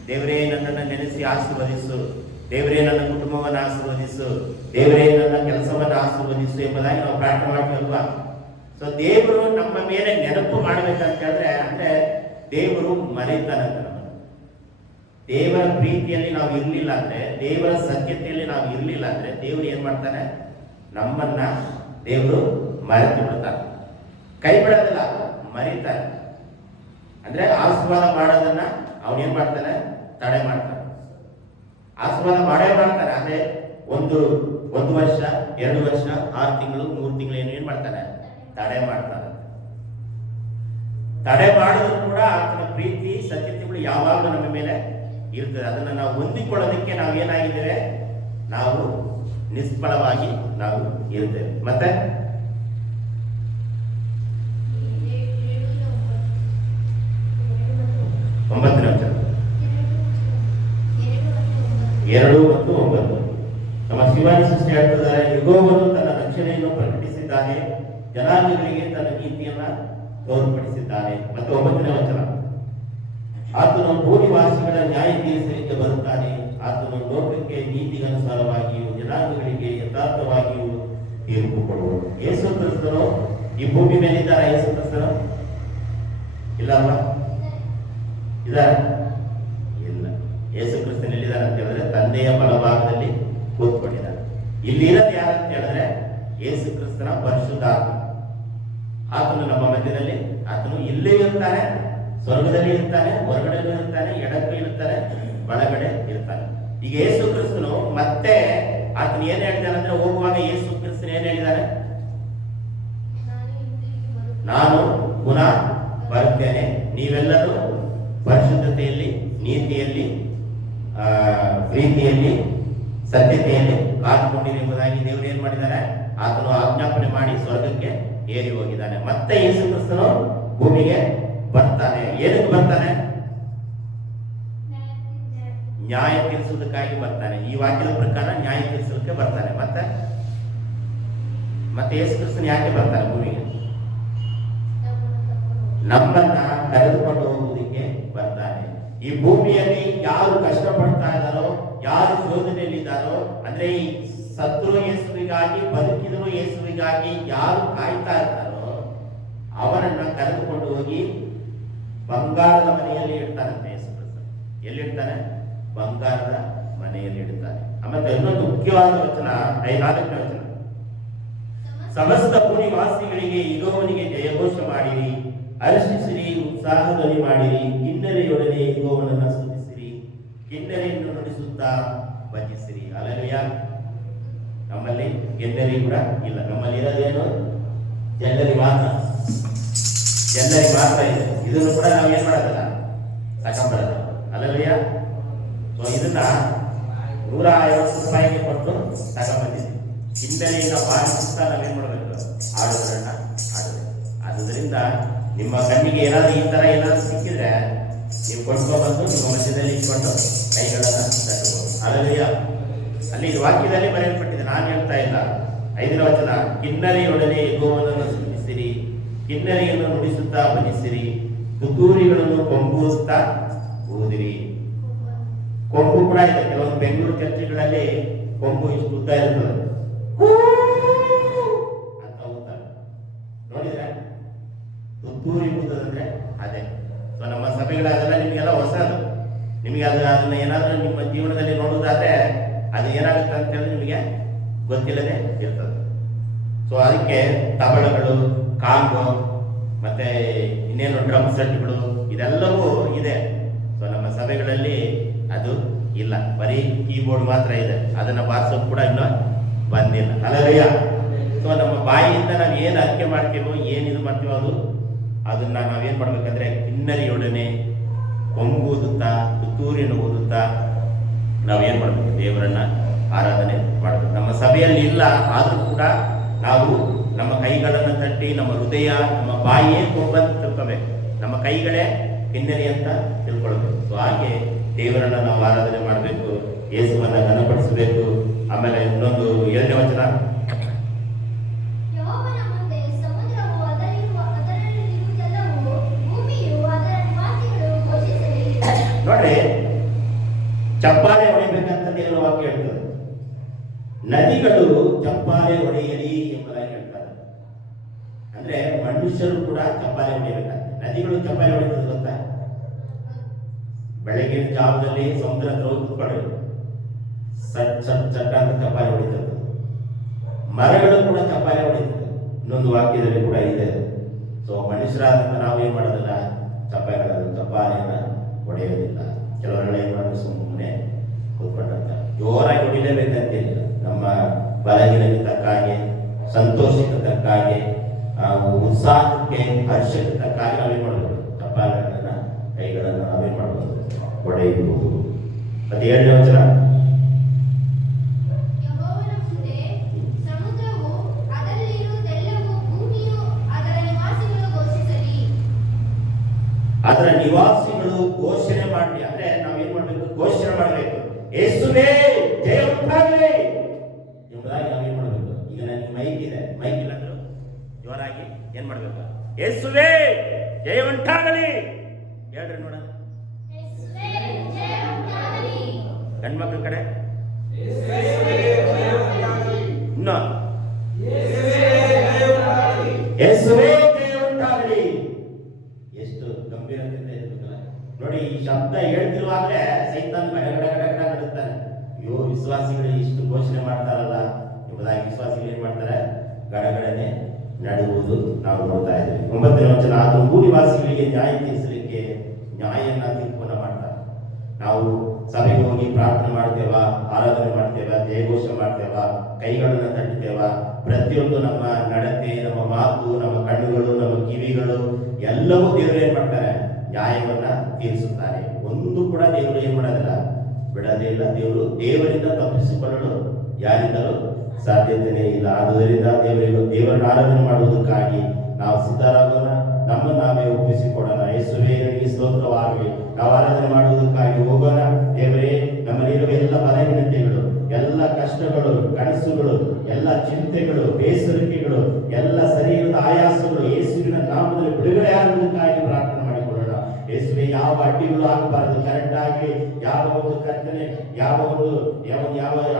ದೇವರೇ ನನ್ನನ್ನು ನೆನೆಸಿ ಆಶೀರ್ವದಿಸು, ದೇವರೇ ನನ್ನ ಕುಟುಂಬವನ್ನು ಆಶೀರ್ವದಿಸು, ದೇವರೇ ನನ್ನ ಕೆಲಸವನ್ನು ಆಶೀರ್ವದಿಸು ಎಂಬುದಾಗಿ ನಾವು ಪ್ರಾರ್ಥನೆ ಮಾಡ್ತೀವಲ್ವಾ. ಸೊ ದೇವರು ನಮ್ಮ ಮೇಲೆ ನೆನಪು ಮಾಡ್ಬೇಕಂತ ಹೇಳಿದ್ರೆ, ಅಂದ್ರೆ ದೇವರು ಮರೆತಾನಂತ. ದೇವರ ಪ್ರೀತಿಯಲ್ಲಿ ನಾವು ಇರ್ಲಿಲ್ಲ ಅಂದ್ರೆ, ದೇವರ ಸತ್ಯತೆಯಲ್ಲಿ ನಾವು ಇರ್ಲಿಲ್ಲ ಅಂದ್ರೆ, ದೇವರು ಏನ್ ಮಾಡ್ತಾನೆ? ನಮ್ಮನ್ನ ದೇವರು ಮರೆತು ಬಿಡ್ತಾನೆ. ಕೈ ಬಿಡೋದಿಲ್ಲ, ಮರೀತಾನೆ. ಅಂದ್ರೆ ಆಶೀರ್ವಾದ ಮಾಡೋದನ್ನ ಅವನೇನ್ ಮಾಡ್ತಾನೆ? ತಡೆ ಮಾಡ್ತಾನೆ. ಆಶೀರ್ವಾದ ಮಾಡೇ ಮಾಡ್ತಾನೆ. ಅಂದ್ರೆ ಒಂದು ವರ್ಷ, 2 ವರ್ಷ, 6 ತಿಂಗಳು, 3 ತಿಂಗಳು ಏನ್ ಮಾಡ್ತಾನೆ? ತಡೆ ಮಾಡ್ತಾನೆ. ತಡೆ ಮಾಡಿದ್ರು ಕೂಡ ಆತನ ಪ್ರೀತಿ ಸತ್ಯತೆಗಳು ಯಾವಾಗಲೂ ನಮ್ಮ ಮೇಲೆ ಇರ್ತದೆ. ಅದನ್ನ ನಾವು ಹೊಂದಿಕೊಳ್ಳೋದಕ್ಕೆ ನಾವು ಏನಾಗಿದ್ದೇವೆ? ನಾವು ನಿಷ್ಫಲವಾಗಿ ನಾವು ಇರ್ತೇವೆ. ಮತ್ತೆ 9ನೇ ವಚನ, 2 ಮತ್ತು 9. ನಮ್ಮ ಶಿವಾನಿ ಸೃಷ್ಟಿ ಹೇಳ್ತಿದ್ದಾರೆ, ಯೆಹೋವನು ತನ್ನ ರಕ್ಷಣೆಯನ್ನು ಪ್ರಕಟಿಸಿದ್ದಾನೆ, ಜನಾಂಗಗಳಿಗೆ ತನ್ನ ನೀತಿಯನ್ನ ತೋರ್ಪಡಿಸಿದ್ದಾನೆ. ಮತ್ತು 9ನೇ ವಚನ, ಆತನು ಭೂನಿವಾಸಿಗಳ ನ್ಯಾಯ ತೀರಿಸಲಿಕ್ಕೆ ಬರುತ್ತಾನೆ, ಆತನು ಲೋಕಕ್ಕೆ ನೀತಿಗನುಸಾರವಾಗಿಯೂ ಜನಾಂಗಗಳಿಗೆ ಯಥಾರ್ಥವಾಗಿಯೂ ತೀರ್ಪು ಕೊಡುವುದು. ಯೇಸು ಕ್ರಿಸ್ತನು ಈ ಭೂಮಿ ಮೇಲಿದ್ದಾರ? ಯೇಸು ಕ್ರಿಸ್ತನು ಇಲ್ಲ ಅಲ್ವಾ? ಇದಾರ? ಇಲ್ಲ. ಯೇಸು ಕ್ರಿಸ್ತನ್ ಎಲ್ಲಿದ್ದಾರೆ ಅಂತ ಹೇಳಿದ್ರೆ ತಂದೆಯ ಬಲಭಾಗದಲ್ಲಿ ಕೂತ್ಕೊಂಡಿದ್ದಾರೆ. ಇಲ್ಲಿ ಇರೋದು ಯಾರಂತ ಹೇಳಿದ್ರೆ ಯೇಸು ಕ್ರಿಸ್ತನ ಪರಿಶುದ್ಧಾತ್ಮ. ಆತನು ನಮ್ಮ ಮಧ್ಯದಲ್ಲಿ, ಆತನು ಇಲ್ಲೇ ಇರ್ತಾನೆ, ಸ್ವರ್ಗದಲ್ಲಿ ಇರ್ತಾನೆ, ಹೊರಗಡೆನೂ ಇರ್ತಾನೆ, ಎಡಕ್ಕೂ ಇರ್ತಾನೆ, ಬಲಗಡೆ ಇರ್ತಾನೆ. ಈಗ ಯೇಸು ಕ್ರಿಸ್ತನು ಮತ್ತೆ ಆತನು ಏನ್ ಹೇಳ್ತಾನೆ ಅಂದ್ರೆ, ಹೋಗುವಾಗ ಯೇಸು ಕ್ರಿಸ್ತನು ಏನ್ ಹೇಳಿದಾನೆ? ನಾನು ಪುನಃ ಬರ್ತೇನೆ, ನೀವೆಲ್ಲರೂ ಪರಿಶುದ್ಧತೆಯಲ್ಲಿ, ನೀತಿಯಲ್ಲಿ, ಪ್ರೀತಿಯಲ್ಲಿ, ಸತ್ಯತೆಯಲ್ಲಿ ಕಾದುಕೊಂಡಿರಿ ಎಂಬುದಾಗಿ ದೇವರು ಏನ್ ಮಾಡಿದ್ದಾರೆ? ಆತನು ಆಜ್ಞಾಪನೆ ಮಾಡಿ ಸ್ವರ್ಗಕ್ಕೆ ಏರಿ ಹೋಗಿದ್ದಾನೆ. ಮತ್ತೆ ಯೇಸು ಕ್ರಿಸ್ತನು ಭೂಮಿಗೆ ಬರ್ತಾನೆ. ಏನಕ್ಕೆ ಬರ್ತಾನೆ? ನ್ಯಾಯ ತೀರಿಸುವುದಕ್ಕಾಗಿ ಬರ್ತಾನೆ. ಈ ವಾಕ್ಯದ ಪ್ರಕಾರ ನ್ಯಾಯ ತೀರಿಸಲಿಕ್ಕೆ ಬರ್ತಾನೆ. ಮತ್ತೆ ಯೇಸು ಕ್ರಿಸ್ತನು ಯಾಕೆ ಬರ್ತಾನೆ ಭೂಮಿಗೆ? ನಮ್ಮನ್ನ ಕರೆದುಕೊಂಡು ಹೋಗುವುದಕ್ಕೆ ಬರ್ತಾನೆ. ಈ ಭೂಮಿಯಲ್ಲಿ ಯಾರು ಕಷ್ಟಪಡ್ತಾ ಇದ್ದಾರೋ, ಯಾರು ಶೋಧನೆಯಲ್ಲಿದ್ದಾರೋ, ಅಂದ್ರೆ ಈ ಸತ್ರು ಯೇಸುವಿಗಾಗಿ, ಬದುಕಿದ್ರು ಯೇಸುವಿಗಾಗಿ ಯಾರು ಕಾಯ್ತಾ ಇರ್ತಾರೋ ಅವರನ್ನ ಕರೆದುಕೊಂಡು ಹೋಗಿ ಬಂಗಾರದ ಮನೆಯಲ್ಲಿ ಇಡ್ತಾನಂತೆ ಯೇಸು ಕ್ರಿಸ್ತ. ಎಲ್ಲಿಡ್ತಾನೆ? ಬಂಗಾರದ ಮನೆಯಲ್ಲಿ ಇಡ್ತಾನೆ. ಆಮೇಲೆ ಇನ್ನೊಂದು ಮುಖ್ಯವಾದ ವಚನ, 4ನೇ ವಚನ, ಸಮಸ್ತ ಭೂನಿವಾಸಿಗಳಿಗೆ ಯೆಹೋವನಿಗೆ ಜಯಘೋಷ ಮಾಡಿರಿ, ಹರ್ಷಿಸಿರಿ, ಉತ್ಸಾಹಧ್ವನಿ ಮಾಡಿರಿ, ಕಿನ್ನರೆಯೊಡನೆ ಯೆಹೋವನನ್ನು ಸ್ತುತಿಸಿರಿ, ಕಿನ್ನರೆಯನ್ನು ನುಡಿಸುತ್ತಾ ಭಜಿಸಿರಿ. ಹಲ್ಲೆಲೂಯಾ. ನಮ್ಮಲ್ಲಿ ಗೆನ್ನರಿ ಕೂಡ ಇಲ್ಲ. ನಮ್ಮಲ್ಲಿ ಇರೋದೇನು? ಜನರಿ ಮಾತ್ರ. ಜನರಿ ಮಾತ್ರ ಇದೆ. ಇದನ್ನು ಕೂಡ ನಾವು ಏನ್ ಮಾಡೋದಲ್ಲ, ತಗೊಂಡ್ಬರೋದು. ಹಲ್ಲೆಲೂಯಾ. ಸೊ ಇದನ್ನ 150 ರೂಪಾಯಿಗೆ ಕೊಟ್ಟು ತಗೊಂಡ್ಬಂದಿದ್ದೀವಿ. ಕಿನ್ನರಿಯಿಂದ ಬಾರಿಸುತ್ತಾ ನಾವೇನ್ ಮಾಡಬೇಕು? ಹಾಡುಗಳನ್ನ ಹಾಡಬೇಕು. ಆದುದರಿಂದ ನಿಮ್ಮ ಕಣ್ಣಿಗೆ ಏನಾದ್ರು ಈ ತರ ಏನಾದ್ರು ಸಿಕ್ಕಿದ್ರೆ ನೀವು ಕೊಂಡ್ಕೊಬಂದು ನಿಮ್ಮ ಮಧ್ಯದಲ್ಲಿ ಇಟ್ಕೊಂಡು ಕೈಗಳನ್ನ ತಟ್ಟಬಹುದು. ಹಲ್ಲೆಲೂಯಾ. ಅಲ್ಲಿ ವಾಕ್ಯದಲ್ಲಿ ಬರೆಯಲ್ಪಟ್ಟಿದೆ, ನಾನು ಹೇಳ್ತಾ ಇಲ್ಲ. 5ನೇ ವಚನ, ಕಿನ್ನರಿಯೊಡನೆ ಯೆಹೋವನನ್ನು ಸ್ತುತಿಸಿರಿ, ಕಿನ್ನರಿಯನ್ನು ನುಡಿಸುತ್ತಾ ಭಜಿಸಿರಿ, ತುತ್ತೂರಿಗಳನ್ನು ಕೊಂಬುತ್ತಾ ಊದಿರಿ. ಕೊಂಬು ಕೂಡ ಇದೆ. ಕೆಲವೊಂದು ಬೆಂಗಳೂರು ಚರ್ಚ್ಗಳಲ್ಲಿ ಕೊಂಬು ಇಷ್ಟು ಉದ್ದ ಇರ್ತದೆ ಅಂತ ಊದ್ತಾರೆ. ನೋಡಿದ್ರೆ ತುತ್ತೂರಿ ಊದದಂದ್ರೆ ಅದೇ. ಸೊ ನಮ್ಮ ಸಭೆಗಳಾದೆಲ್ಲ ನಿಮಗೆಲ್ಲ ಹೊಸದು. ನಿಮಗೆ ಅದನ್ನ ಏನಾದ್ರೂ ನಿಮ್ಮ ಜೀವನದಲ್ಲಿ ನೋಡುವುದಾದ್ರೆ ಅದು ಏನಾಗುತ್ತೆ ಅಂತ ಹೇಳಿ ನಿಮಗೆ ಗೊತ್ತಿಲ್ಲದೆ ಇರ್ತದೆ. ಸೊ ಅದಕ್ಕೆ ತಬಲಗಳು, ಕಾಂಗೋ, ಮತ್ತೆ ಇನ್ನೇನು ಡ್ರಮ್ ಸೆಟ್ಗಳು ಇದೆಲ್ಲವೂ ಇದೆ. ಸೊ ನಮ್ಮ ಸಭೆಗಳಲ್ಲಿ ಅದು ಇಲ್ಲ, ಬರೀ ಕೀಬೋರ್ಡ್ ಮಾತ್ರ ಇದೆ. ಅದನ್ನ ಬಾರಿಸೋದು ಕೂಡ ಇನ್ನೂ ಬಂದಿಲ್ಲ. ಹಲ್ಲೆಲೂಯಾ. ಸೊ ನಮ್ಮ ಬಾಯಿಯಿಂದ ನಾವು ಏನು ಅರಿಕೆ ಮಾಡ್ತೀವೋ, ಏನು ಇದು ಮಾಡ್ತೀವೋ ಅದನ್ನ ನಾವೇನ್ ಮಾಡ್ಬೇಕಂದ್ರೆ ಕಿನ್ನರಿಯೊಡನೆ ಕೊಂಬು ಊದುತ್ತಾ, ತುತ್ತೂರಿಯನ್ನು ಊದುತ್ತಾ ನಾವೇನ್ ಮಾಡ್ಬೇಕು? ದೇವರನ್ನ ಆರಾಧನೆ ಮಾಡಬೇಕು. ನಮ್ಮ ಸಭೆಯಲ್ಲಿ ಇಲ್ಲ, ಆದ್ರೂ ಕೂಡ ನಾವು ನಮ್ಮ ಕೈಗಳನ್ನು ತಟ್ಟಿ, ನಮ್ಮ ಹೃದಯ, ನಮ್ಮ ಬಾಯಿಯೇ ಕೊಂಬಂತ ತಿಳ್ಕೋಬೇಕು, ನಮ್ಮ ಕೈಗಳೇ ಕಿನ್ನರಿ ಅಂತ ತಿಳ್ಕೊಳ್ಬೇಕು. ಸೊ ಹಾಗೆ ದೇವರನ್ನ ನಾವು ಆರಾಧನೆ ಮಾಡಬೇಕು, ಯೇಸುವನ್ನ ಘನಪಡಿಸಬೇಕು. ಆಮೇಲೆ ಇನ್ನೊಂದು 7ನೇ ವಚನ, ಯೆಹೋವನ ಮುಂದೆ ಸಮುದ್ರವು ಅದರಲ್ಲಿರುವುದೆಲ್ಲವೂ ಭೂಮಿಯು ಅದರ ನಿವಾಸಿಗಳು ಘೋಷಿಸಲಿ. ನೋಡ್ರಿ, ಚಪ್ಪಾಳೆ ಹೊಡಿಬೇಕಂತ ದೇವರ ವಾಕ್ಯ ಹೇಳ್ತದೆ. ನದಿಗಳು ಚಪ್ಪಾಳೆ ಹೊಡೆಯಲಿ ಎಂಬುದಾಗಿ ಹೇಳ್ತಾರೆ. ಅಂದ್ರೆ ಮನುಷ್ಯರು ಕೂಡ ಚಪ್ಪಾಳೆ ಹೊಡಿಬೇಕಂತೆ. ನದಿಗಳು ಚಪ್ಪಾಳೆ ಹೊಡಿತದೆ ಗೊತ್ತಾ? ಬೆಳಗಿನ ಜಾವದಲ್ಲಿ ಸಮುದ್ರ ಹತ್ರ ಹೋಗಿ ಕೂತ್ಕೊಳ್ಳಿ, ಸಟ್ ಸಟ್ ಸಟ್ ಅಂತ ಚಪ್ಪಾಳೆ ಹೊಡಿತದೆ. ಮರಗಳು ಕೂಡ ಚಪ್ಪಾಳೆ ಹೊಡಿತದೆ. ಇನ್ನೊಂದು ವಾಕ್ಯದಲ್ಲಿ ಕೂಡ ಇದೆ. ಸೊ ಮನುಷ್ಯರಾದಂತ ನಾವು ಏನ್ ಮಾಡೋದಿಲ್ಲ, ಚಪ್ಪಾಳೆಯನ್ನ ಹೊಡೆಯೋದಿಲ್ಲ. ಕೆಲವರೆಲ್ಲ ಏನ್ ಮಾಡೋದು, ಸುಮ್ಮನೆ ಕೂತ್ಕೊಂಡಿರ್ತಾರೆ. ಜೋರಾಗಿ ಹೊಡಿಲೇಬೇಕಂತೇನಿಲ್ಲ. ನಮ್ಮ ಬಲಹೀನಕ್ಕೆ ತಕ್ಕ ಹಾಗೆ, ಸಂತೋಷಕ್ಕೆ ತಕ್ಕ ಹಾಗೆ, ಉತ್ಸಾಹಕ್ಕೆ, ಹರ್ಷಕ್ಕೆ ತಕ್ಕ ಹಾಗೆ ನಾವೇನ್ ಮಾಡಬೇಕು, ಚಪ್ಪಾಳೆಗಳನ್ನ ಕೈಗಳನ್ನ ನಾವೇನ್ ಮಾಡಬಹುದು, ಹೊಡೆಯಬಹುದು. ಮತ್ತೆ 7ನೇ ವಚನ, ಯೆಹೋವನ ಮುಂದೆ ಸಮುದ್ರವು ಅದರಲ್ಲಿರುವುದೆಲ್ಲವೂ ಭೂಮಿಯು ಅದರ ನಿವಾಸಿಗಳು ಘೋಷಿಸಲಿ. ಅದರ ನಿವಾಸಿಗಳು ಘೋಷಣೆ ಮಾಡಲಿ. ಅಂದ್ರೆ ನಾವೇನ್ ಮಾಡ್ಬೇಕು, ಘೋಷಣೆ ಮಾಡಬೇಕು. ಯೇಸುವೇ ಜಯ ಉಂಟಾಗಲಿ ಎಂಬುದಾಗಿ ನಾವೇನ್ ಮಾಡಬೇಕು. ಈಗ ನನಗೆ ಮೈಕ್ ಇದೆ, ಮೈಕ್ ಇಲ್ಲ ಅಂದ್ರು ಜೋರಾಗಿ ಏನ್ ಮಾಡ್ಬೇಕು, ಯೇಸುವೇ ಜಯ ಉಂಟಾಗಲಿ ಹೇಳ್ರಿ ನೋಡ. ಯೇಸುವೇ ಜಯ ಉಂಟಾಗಲಿ. ಗಂಡ್ಮಕ್ಳ ಕಡೆ ಇನ್ನು ಯೇಸುವೇ ಜಯ ಉಂಟಾಗಲಿ. ಎಷ್ಟು ಗಂಭೀರತೆಯಿಂದ ಇರ್ಬೇಕಲ್ಲ ನೋಡಿ. ಈ ಶಬ್ದ ಹೇಳ್ತಿರುವಾಗಲೇ ಸೈತಾನ್ ಗಡ ಗಡ ಗಡ ಗಡ ನಡುತ್ತಾನೆ. ಅಯ್ಯೋ, ವಿಶ್ವಾಸಿಗಳು ಇಷ್ಟು ಘೋಷಣೆ ಮಾಡ್ತಾರಲ್ಲ ಎಂಬುದಾಗಿ ವಿಶ್ವಾಸಿಗಳು ಏನ್ ಮಾಡ್ತಾರೆ, ಗಡಗಡನೆ ನಡುವುದು ನಾವು ನೋಡ್ತಾ ಇದ್ದೀವಿ. 9ನೇ ವಚನ, ಆದರೂ ಭೂನಿವಾಸಿಗಳಿಗೆ ನ್ಯಾಯ ತೀರಿಸಲಿಕ್ಕೆ ನ್ಯಾಯನ ತೀರ್ಪನ್ನ ಮಾಡ್ತಾರೆ. ನಾವು ಸಭೆಗೆ ಹೋಗಿ ಪ್ರಾರ್ಥನೆ ಮಾಡ್ತೇವಾ, ಆರಾಧನೆ ಮಾಡ್ತೇವಾ, ಜಯಘೋಷ ಮಾಡ್ತೇವಾ, ಕೈಗಳನ್ನ ತಟ್ಟುತ್ತೇವಾ, ಪ್ರತಿಯೊಂದು ನಮ್ಮ ನಡತೆ, ನಮ್ಮ ಮಾತು, ನಮ್ಮ ಕಣ್ಣುಗಳು, ನಮ್ಮ ಕಿವಿಗಳು ಎಲ್ಲವೂ ದೇವರು ಏನ್ ಮಾಡ್ತಾರೆ, ನ್ಯಾಯವನ್ನ ತೀರಿಸುತ್ತಾರೆ. ಒಂದು ಕೂಡ ದೇವರು ಏನ್ ಮಾಡೋದಿಲ್ಲ, ಬಿಡದೇ ಇಲ್ಲ. ದೇವರಿಂದ ತಪ್ಪಿಸಿಕೊಳ್ಳಲು ಯಾರಿಂದಲೂ ಸಾಧ್ಯತೆಯೇ ಇಲ್ಲ. ಆದುದರಿಂದ ದೇವರನ್ನು ಆರಾಧನೆ ಮಾಡುವುದಕ್ಕಾಗಿ ನಾವು ಸಿದ್ಧರಾಗೋಣ, ನಮ್ಮನ್ನು ನಾವೇ ಒಪ್ಪಿಸಿಕೊಡೋಣ. ಯೇಸುವೇ ನಿನಗೆ ಸ್ತೋತ್ರವಾಗಲಿ. ನಾವು ಆರಾಧನೆ ಮಾಡುವುದಕ್ಕಾಗಿ ಹೋಗೋಣ. ದೇವರೇ, ನಮ್ಮಲ್ಲಿರುವ ಎಲ್ಲ ಬಲಹೀನತೆಗಳು, ಎಲ್ಲ ಕಷ್ಟಗಳು, ಕನಸುಗಳು, ಎಲ್ಲ ಚಿಂತೆಗಳು, ಬೇಸರಿಕೆಗಳು, ಎಲ್ಲ ಶರೀರದ ಆಯಾಸಗಳು ಯೇಸುವಿನ ನಾಮದಲ್ಲಿ ಬಿಡುಗಡೆ ಆಗುವುದಕ್ಕಾಗಿ ಪ್ರಾರ್ಥನೆ ಮಾಡಿಕೊಳ್ಳೋಣ. ಯೇಸುವೆ, ಯಾವ ಅಡ್ಡಿಗಳು ಆಗಬಾರದು. ಕರೆಂಟ್ ಆಗಲಿ, ಯಾವ ಒಂದು ಕರ್ತನೆ, ಯಾವ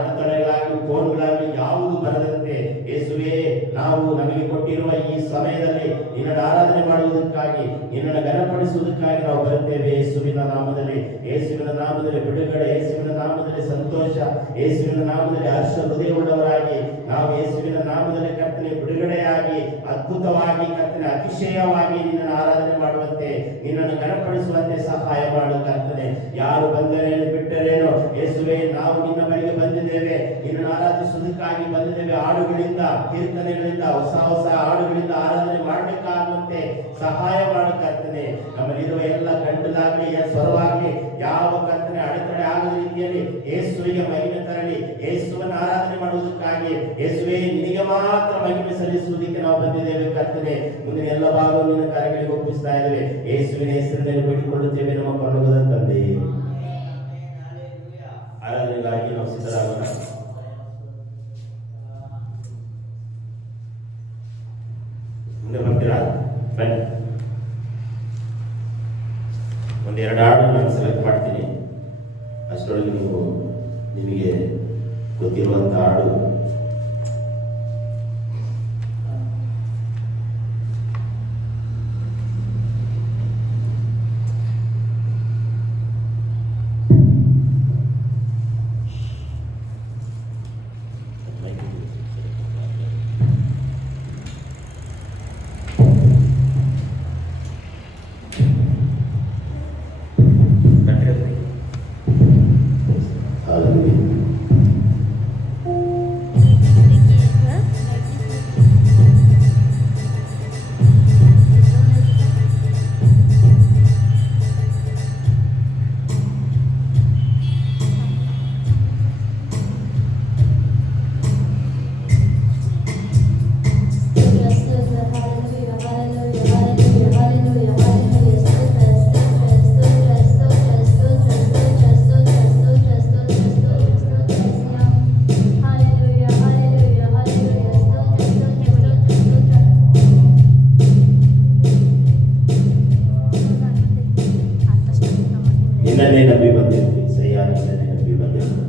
ಅಡೆತಡೆಗಳಾಗಲಿ, ಫೋನ್ಗಳಾಗಲಿ ಯಾವುದು ಬರದಂತೆ ಯೇಸುವೆ, ನಾವು ನಮಗೆ ಕೊಟ್ಟಿರುವ ಈ ಸಮಯದಲ್ಲಿ ನಿನ್ನನ್ನು ಆರಾಧನೆ ಮಾಡುವುದಕ್ಕಾಗಿ, ನಿನ್ನನ್ನು ಘನಪಡಿಸುವುದಕ್ಕಾಗಿ ನಾವು ಬರುತ್ತೇವೆ. ಯೇಸುವಿನ ನಾಮದಲ್ಲಿ, ಯೇಸುವಿನ ನಾಮದಲ್ಲಿ ಬಿಡುಗಡೆ, ಯೇಸುವಿನ ನಾಮದಲ್ಲಿ ಸಂತೋಷ, ಯೇಸುವಿನ ನಾಮದಲ್ಲಿ ಹರ್ಷ ಹೃದಯವುಳ್ಳವರಾಗಿ ನಾವು ಯೇಸುವಿನ ನಾಮದಲ್ಲಿ ಕರ್ತನೆ ಬಿಡುಗಡೆಯಾಗಿ, ಅದ್ಭುತವಾಗಿ ಕರ್ತನೆ, ಅತಿಶಯವಾಗಿ ನಿನ್ನನ್ನು ಆರಾಧನೆ ಮಾಡುವಂತೆ, ನಿನ್ನನ್ನು ಘನಪಡಿಸುವಂತೆ ಸಹಾಯ ಮಾಡು ಕರ್ತನೆ. ಯಾರು ಬಂದರೇನು ಬಿಟ್ಟರೇನೋ ಯೇಸುವೆ, ನಾವು ನಿನ್ನ ಬಳಿಗೆ ಬಂದಿದ್ದೇವೆ, ನಿನ್ನನ್ನು ಆರಾಧಿಸುವುದಕ್ಕಾಗಿ ಬಂದಿದ್ದೇವೆ. ಹಾಡುಗಳಿಂದ, ಕೀರ್ತನೆಗಳಿಂದ, ಹೊಸ ಹೊಸ ಹಾಡುಗಳಿಂದ ಆರಾಧನೆ ಮಾಡಬೇಕಾಗುವಂತೆ ಸಹಾಯ ಮಾಡು ಕರ್ತನೆ. ನಮ್ಮಲ್ಲಿರುವ ಎಲ್ಲ ಗಂಟಲಾಗ್ಲಿ, ಸ್ವರವಾಗ್ಲಿ ಯಾವ ಕರ್ತನೆ ಅಡೆತಡೆ ಆಗದ ರೀತಿಯಲ್ಲಿ ಯೇಸುವಿಗೆ ಮಹಿಮೆ ತರಲಿ. ಯೇಸುವನ್ನು ಆರಾಧನೆ ಮಾಡುವುದಕ್ಕಾಗಿ ಯೇಸುವೆ, ನಿನಗೆ ಮಾತ್ರ ಮಹಿಮೆ ಸಲ್ಲಿಸುವುದಕ್ಕೆ ನಾವು ಬಂದಿದ್ದೇವೆ ಕರ್ತನೆ. ಮುಂದಿನ ಎಲ್ಲ ಭಾಗವನ್ನು ನಿನ್ನ ಕಾರ್ಯಗಳಿಗೆ ಒಪ್ಪಿಸ್ತಾ ಇದ್ದೇವೆ. ಯೇಸುವಿನ ಹೆಸರಿನಲ್ಲಿ ಬೇಡಿಕೊಳ್ಳುತ್ತೇವೆ ನಮ್ಮ ಪರಲೋಕದ ತಂದೆ. ಆರಾಧನೆಗಾಗಿ ನಾವು ಸಿದ್ಧರಾಗೋಣ. ಮುಂದೆ ಬರ್ತೀರಾ? ಬನ್ನಿ. ಒಂದೆರಡು ಹಾಡು ನಾನು ಸೆಲೆಕ್ಟ್ ಮಾಡ್ತೀನಿ. ಅಷ್ಟರೊಳಗೆ ನೀವು ನಿಮಗೆ ಗೊತ್ತಿರುವಂಥ ಹಾಡು Hallelujah. ಬಂದಿರ್ತೀವಿ, ಸಹ್ಯಾನಿಂದಲೇ ನಂಬಿ ಬಂದಿರ್ತೀವಿ.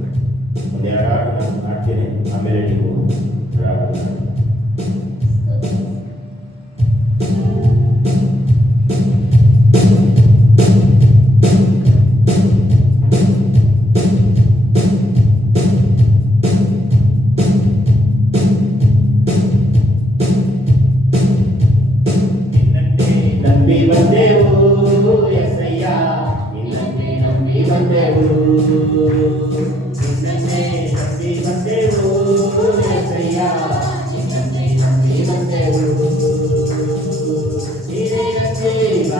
ಒಂದೆರಡು ಹಾಡು ನಾನು ಹಾಡ್ತೇನೆ, ಆಮೇಲೆ ನೀವು ಹಾಡು. ನಂಬಿ ಬಂದೆವು ಎಸಯ್ಯ, ನಿನ್ನನ್ನೇ ನಂಬಿ ಬಂದೆವು, ನಿನ್ನನ್ನೇ ನಂಬಿ ಬಂದೆವು ಎಸಯ್ಯ, ನಿನ್ನನ್ನೇ ನಂಬಿ ಬಂದೆವು. ನೀನೇ ನನ್ನ ಜೀವ,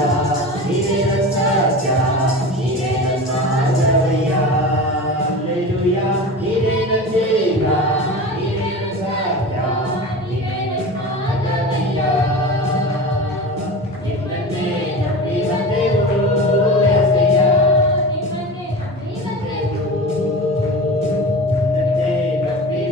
ನೀನೇ ನನ್ನ ಸತ್ಯ, ನೀನೇ ನನ್ನ ಮಾರ್ಗವಯ್ಯ. ಹಲ್ಲೆಲೂಯಾ. ನೀನೇ ನನ್ನ ಜೀವ, ನೀನೇ ನನ್ನ ಸತ್ಯ, ನೀನೇ ನನ್ನ ಮಾರ್ಗವಯ್ಯ. ನಿನ್ನನ್ನೇ ನಂಬಿ ಬಂದೆವು ಎಸಯ್ಯ, ನಿಮ್ಮನ್ನೇ ನಂಬಿ ಬಂದೆವು. ನಿನ್ನನ್ನೇ ನಂಬಿ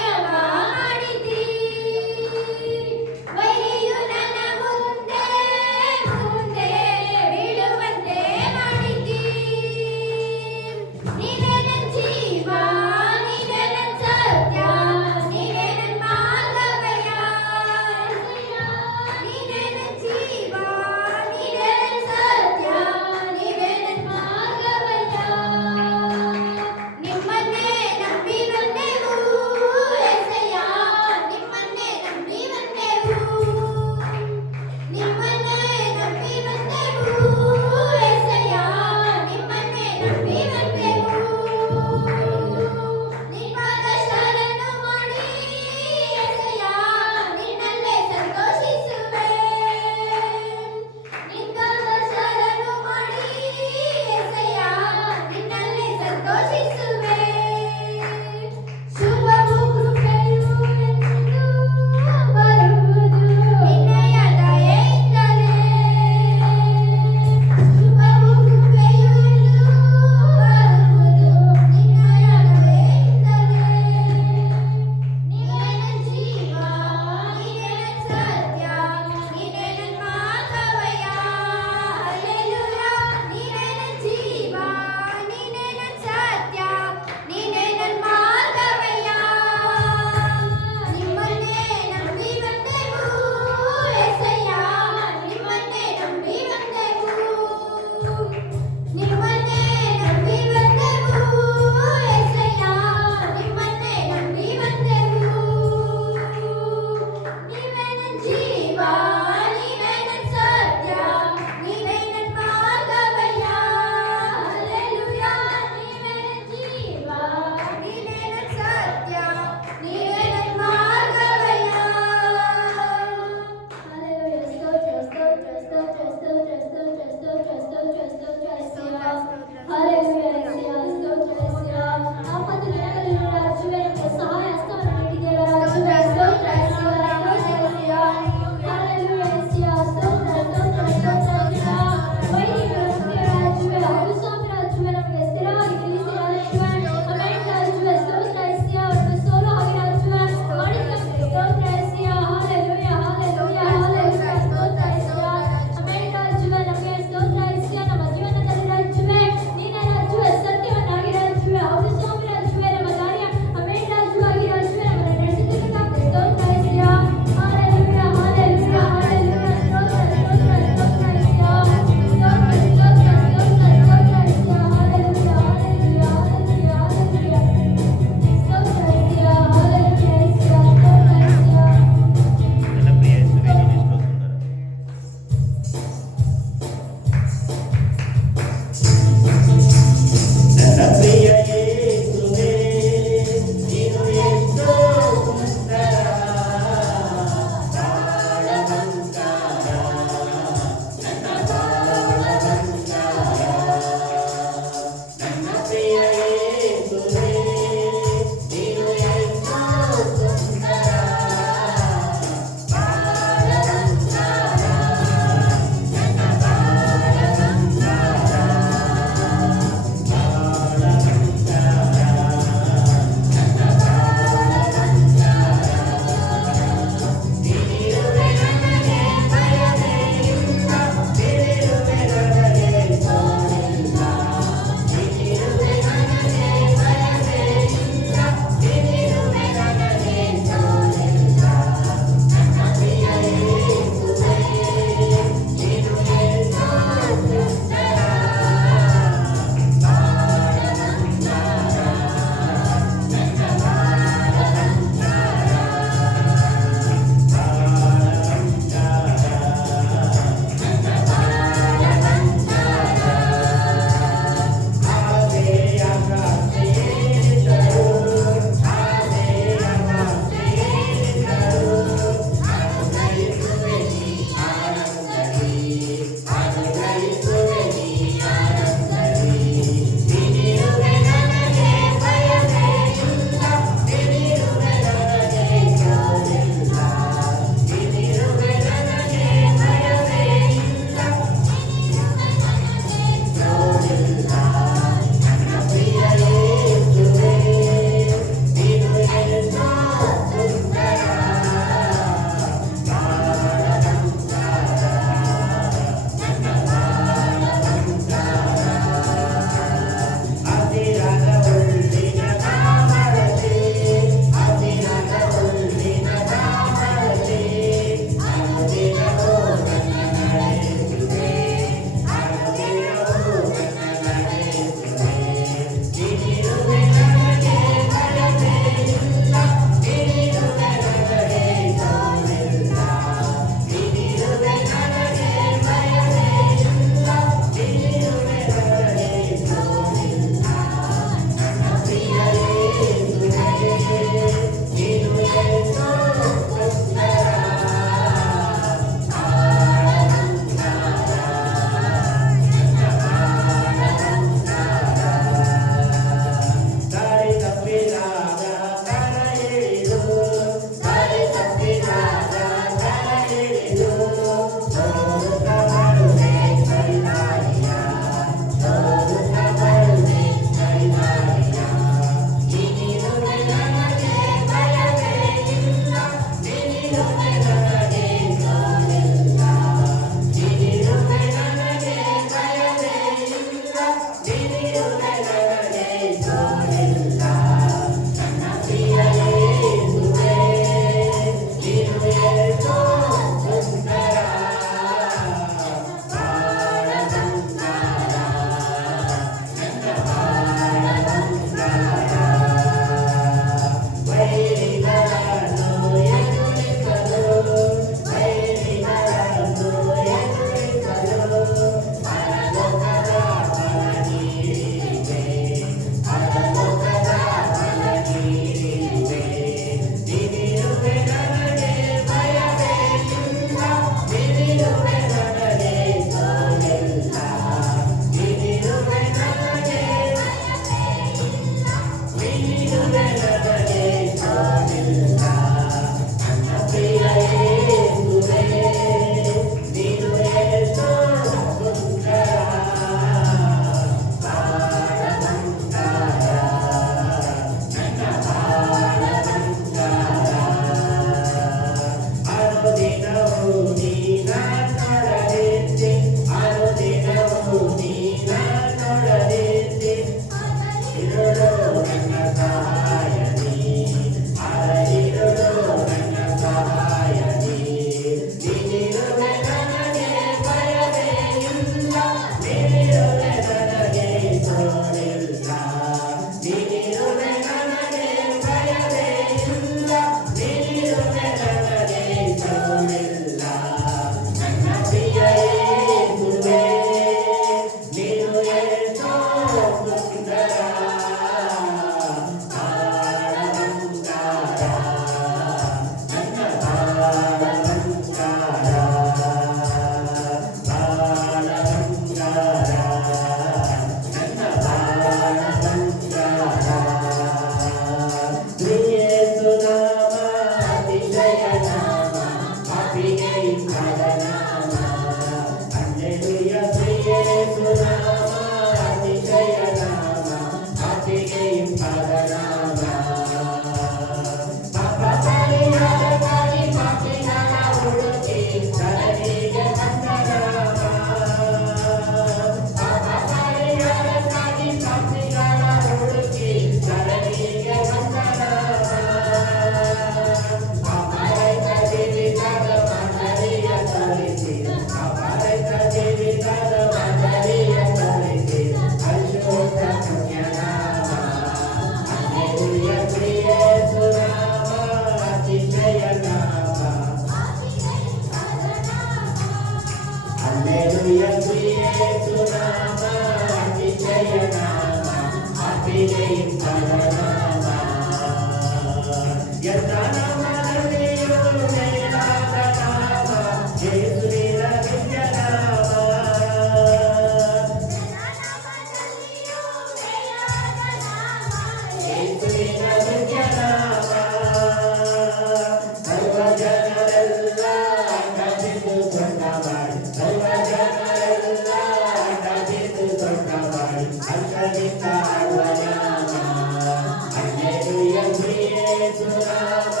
ಸುನಾಮ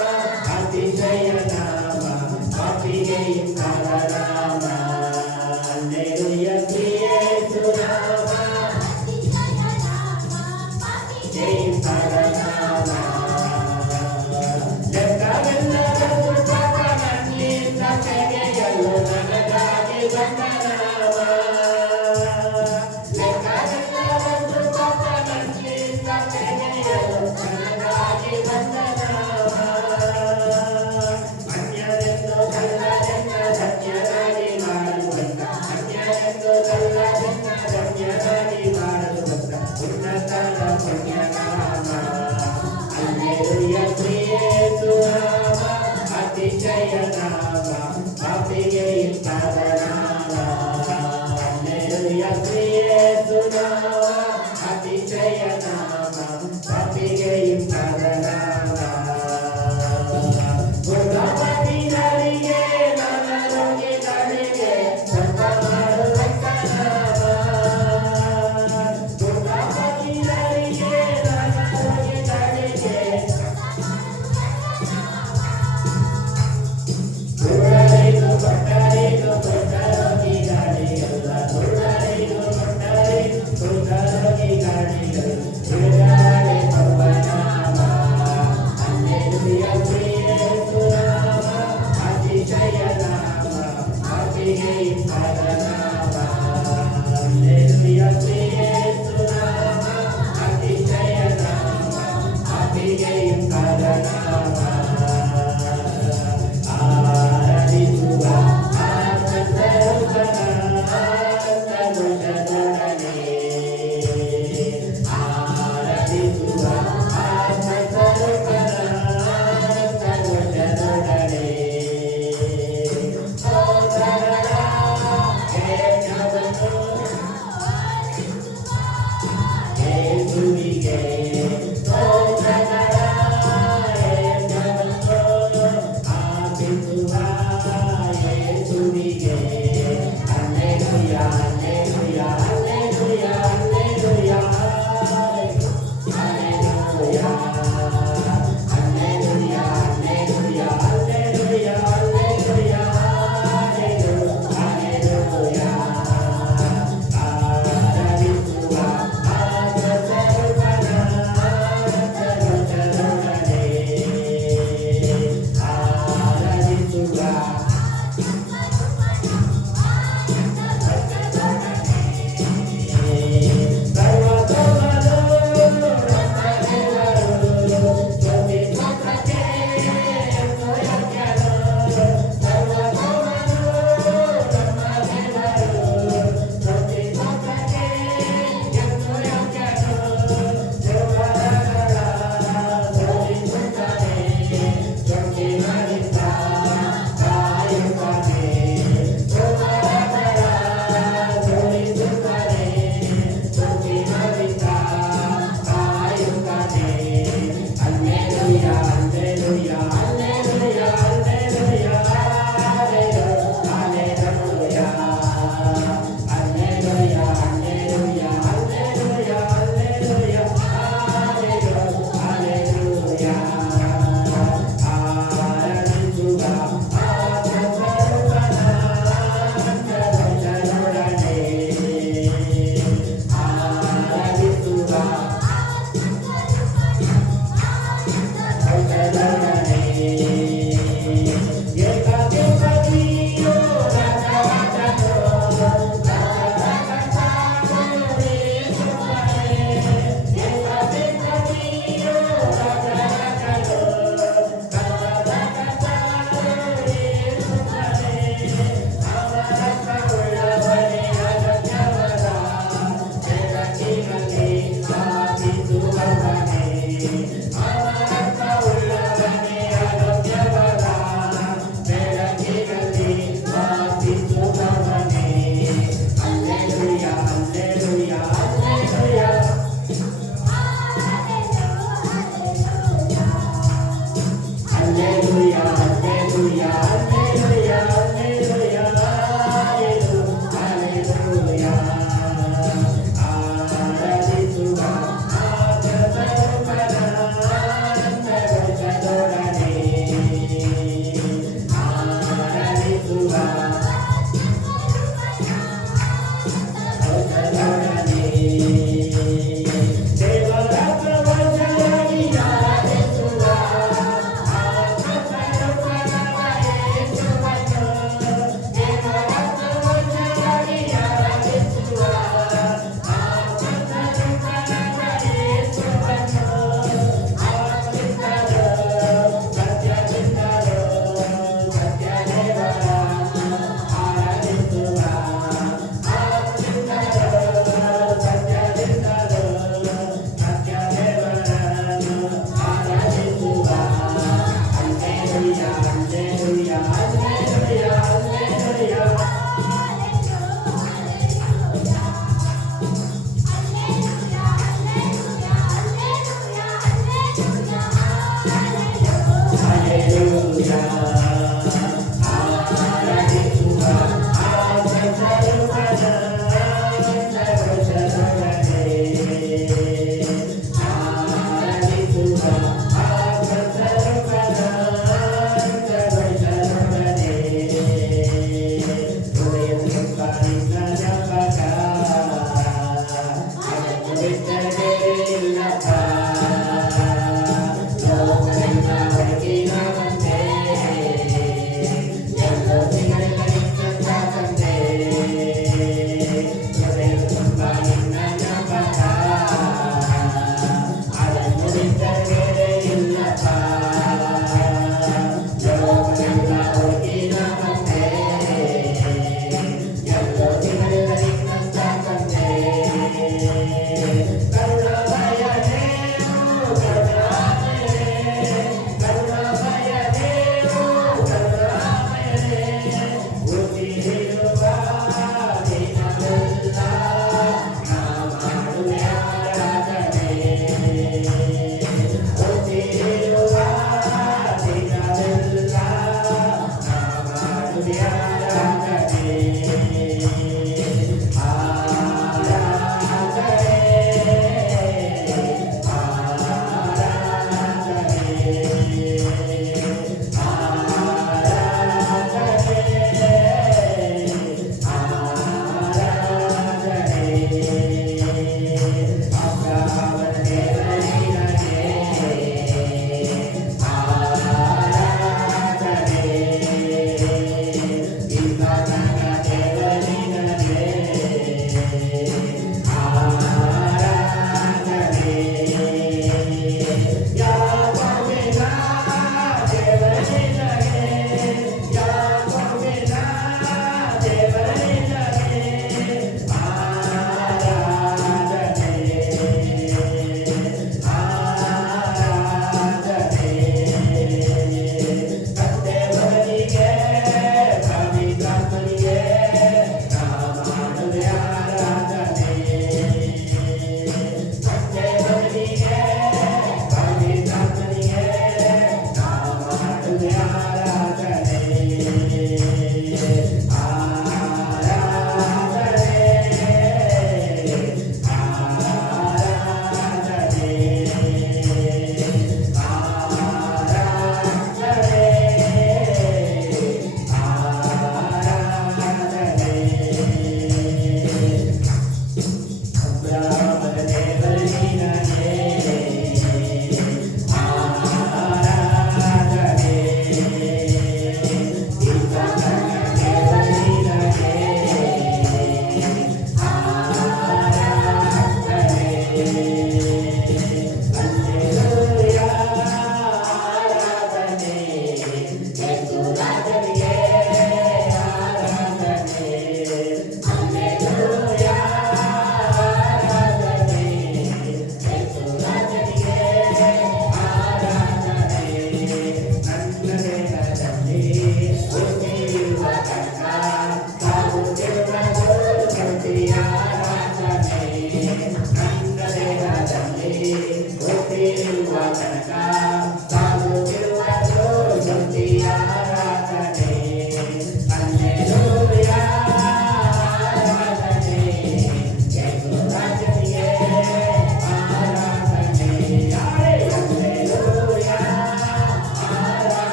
ಅತಿಶಯ ನಾಮ ಪಾಪಿಗೆ ಇಂಥರ ನಾಮ ಹಲ್ಲೆಲೂಯ ಪ್ರಿಯ ಸುನಾಮ ಪಾಪಿಗೆ ಇಂಥರ ನಾಮ ಲೆಕ್ಕವಿಲ್ಲದ ಪಾಪ ನನ್ನಿಂದ ತೆಗೆಯಲು ನನಗಾಗಿ ಬಂದ ನಾಮ ಲೆಕ್ಕವಿಲ್ಲದ ಪಾಪ ನನ್ನಿಂದ ತೆಗೆಯಲು ನನಗಾಗಿ ಬಂದ ನಾಮ ಅನ್ಯರೆಂದು ಕಲ್ಲರೆಂದ ಧನ್ಯರಾಗಿ ಮಾಡುವಂತ ಅನ್ಯರೆಂದು ಕಲ್ಲರೆಂದ ಧನ್ಯರಾಗಿ ಮಾಡುವಂತ ಉನ್ನತರ ಪುಣ್ಯನಾಮ ಹಲ್ಲೆಲೂಯ ಪ್ರಿಯ ಸುನಾಮ ಅತಿಶಯ ನಾಮ ಪಾಪಿಗೆ ಇಂಥರ ನಾಮ ಹಲ್ಲೆಲೂಯ ಪ್ರಿಯ ಸುನಾಮ ಅತಿಶಯ ನಾಮ ಪಾಪಿಗೆ ಇಂಥರ ನಾಮ ದುರ್ಗಮತಿಗಳಿಗೆ ನನ್ನ ರೋಗಿಗಳಿಗೆ ಸ್ವರ್ಗ ಮಾಡುವಂತ ನಾಮ ದುರ್ಗಮತಿಗಳಿಗೆ ನನ್ನ ರೋಗಿಗಳಿಗೆ ದುರ್ಗರಿಗೂ ಪಟ್ಟರಿಗೂ ದೊಡ್ಡ ರೋಗಿಗಳಿಗೆಲ್ಲ ದುರ್ಗರಿಗೂ ಪಟ್ಟರಿಗೂ ದೊಡ್ಡ ರೋಗಿಗಳಿಗೆಲ್ಲ ಬಿಡುಗಡೆ ಕೊಡುವ ನಾಮ ಹಲ್ಲೆಲೂಯ ಪ್ರಿಯ ಸುನಾಮ ಅತಿಶಯ ನಾಮ ಪಾಪಿಗೆ ಇಂಥರ ನಾಮ ಹಲ್ಲೆಲೂಯ ಪ್ರಿಯ ಸುನಾಮ ಅತಿಶಯ ನಾಮ ಪಾಪಿಗೆ ಇಂಥರ ನಾಮ ಆರಾಧಿಸುವ ಆತ್ಮಸ್ವರೂಪನ ಸಂತೋಷದೊಡನೆ ಆರಾಧಿಸುವ ಆತ್ಮಸ್ವರೂಪನ ಸಂತೋಷದೊಡನೆ ಸೋದರರ ಯಜ್ಞವನ್ನು ಯೇಸುವಿಗೆ ಸೋದರರ ಯಜ್ಞವನ್ನು ಆಪಿಸುವ ಯೇಸುವಿಗೆ hallelujah hallelujah hallelujah hallelujah hallelujah hallelujah hallelujah hallelujah hallelujah hallelujah ಆರಾಧಿಸುವ ಆತ್ಮಸ್ವರೂಪನ ಸಂತೋಷದೊಡನೆ ಆರಾಧಿಸುವ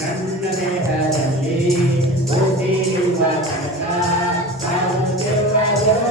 ನನ್ನ ದೇಹದಲ್ಲಿ ಹುಟ್ಟಿರುವ ತನಕ ನಾವು ದೇವರು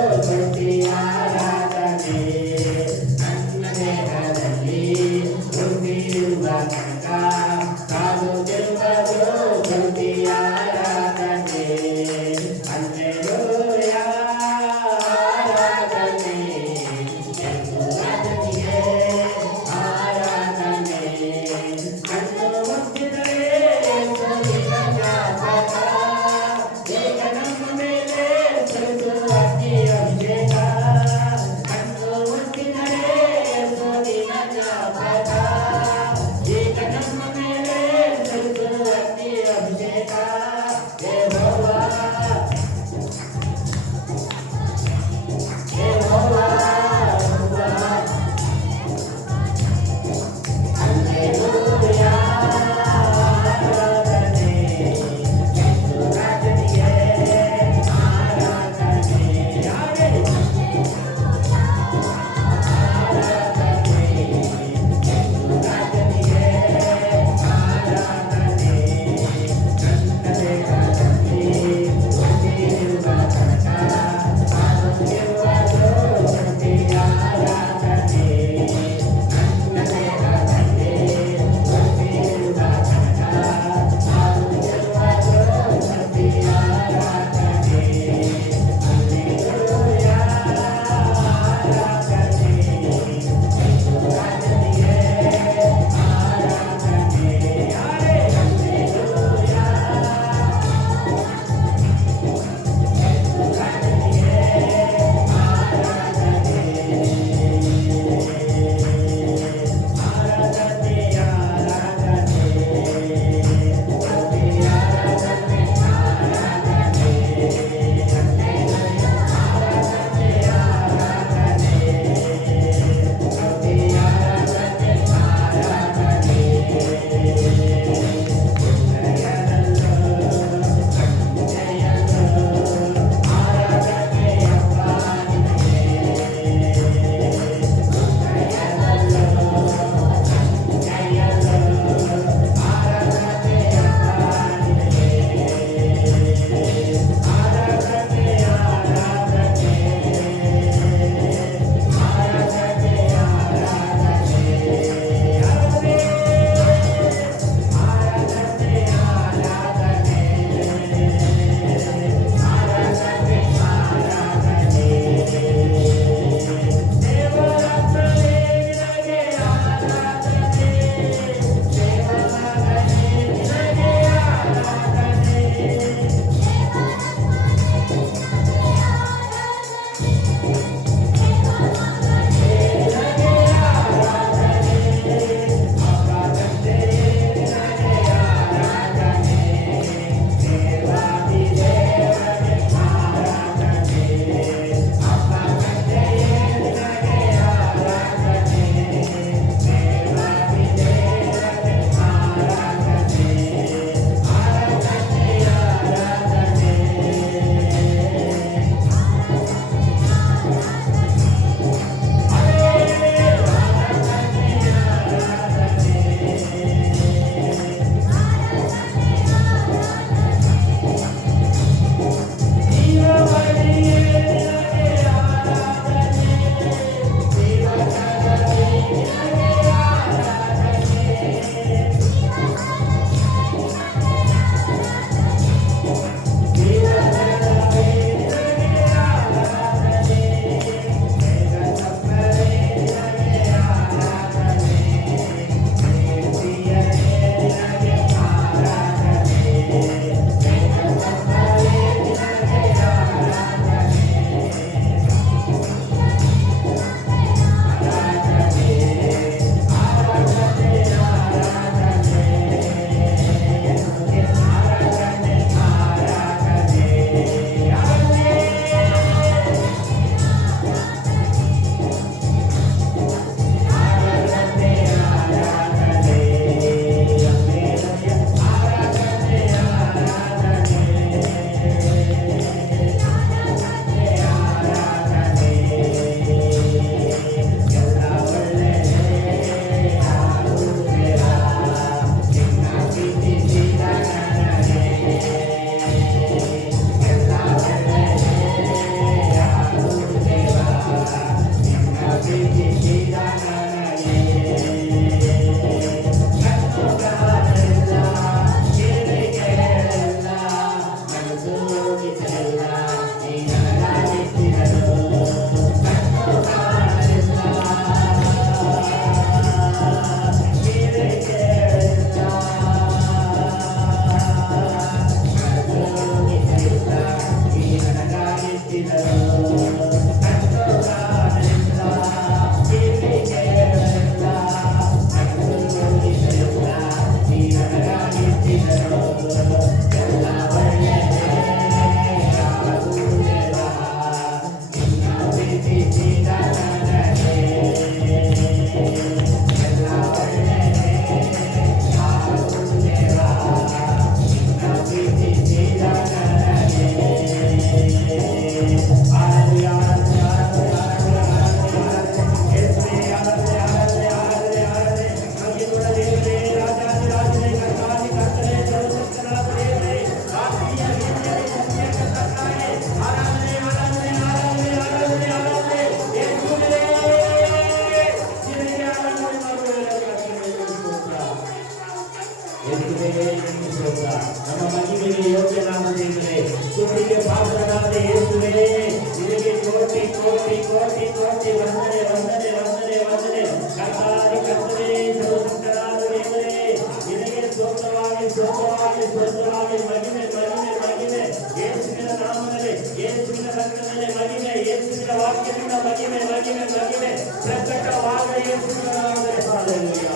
ನಿನ್ನ ಮಹಿಮೆ ಮಹಿಮೆ ಮಹಿಮೆ ಪ್ರಕಟವಾಗಲಿ ಯೇಸುವಿನ ನಾಮದಲ್ಲಿ. ಹಲ್ಲೆಲೂಯಾ.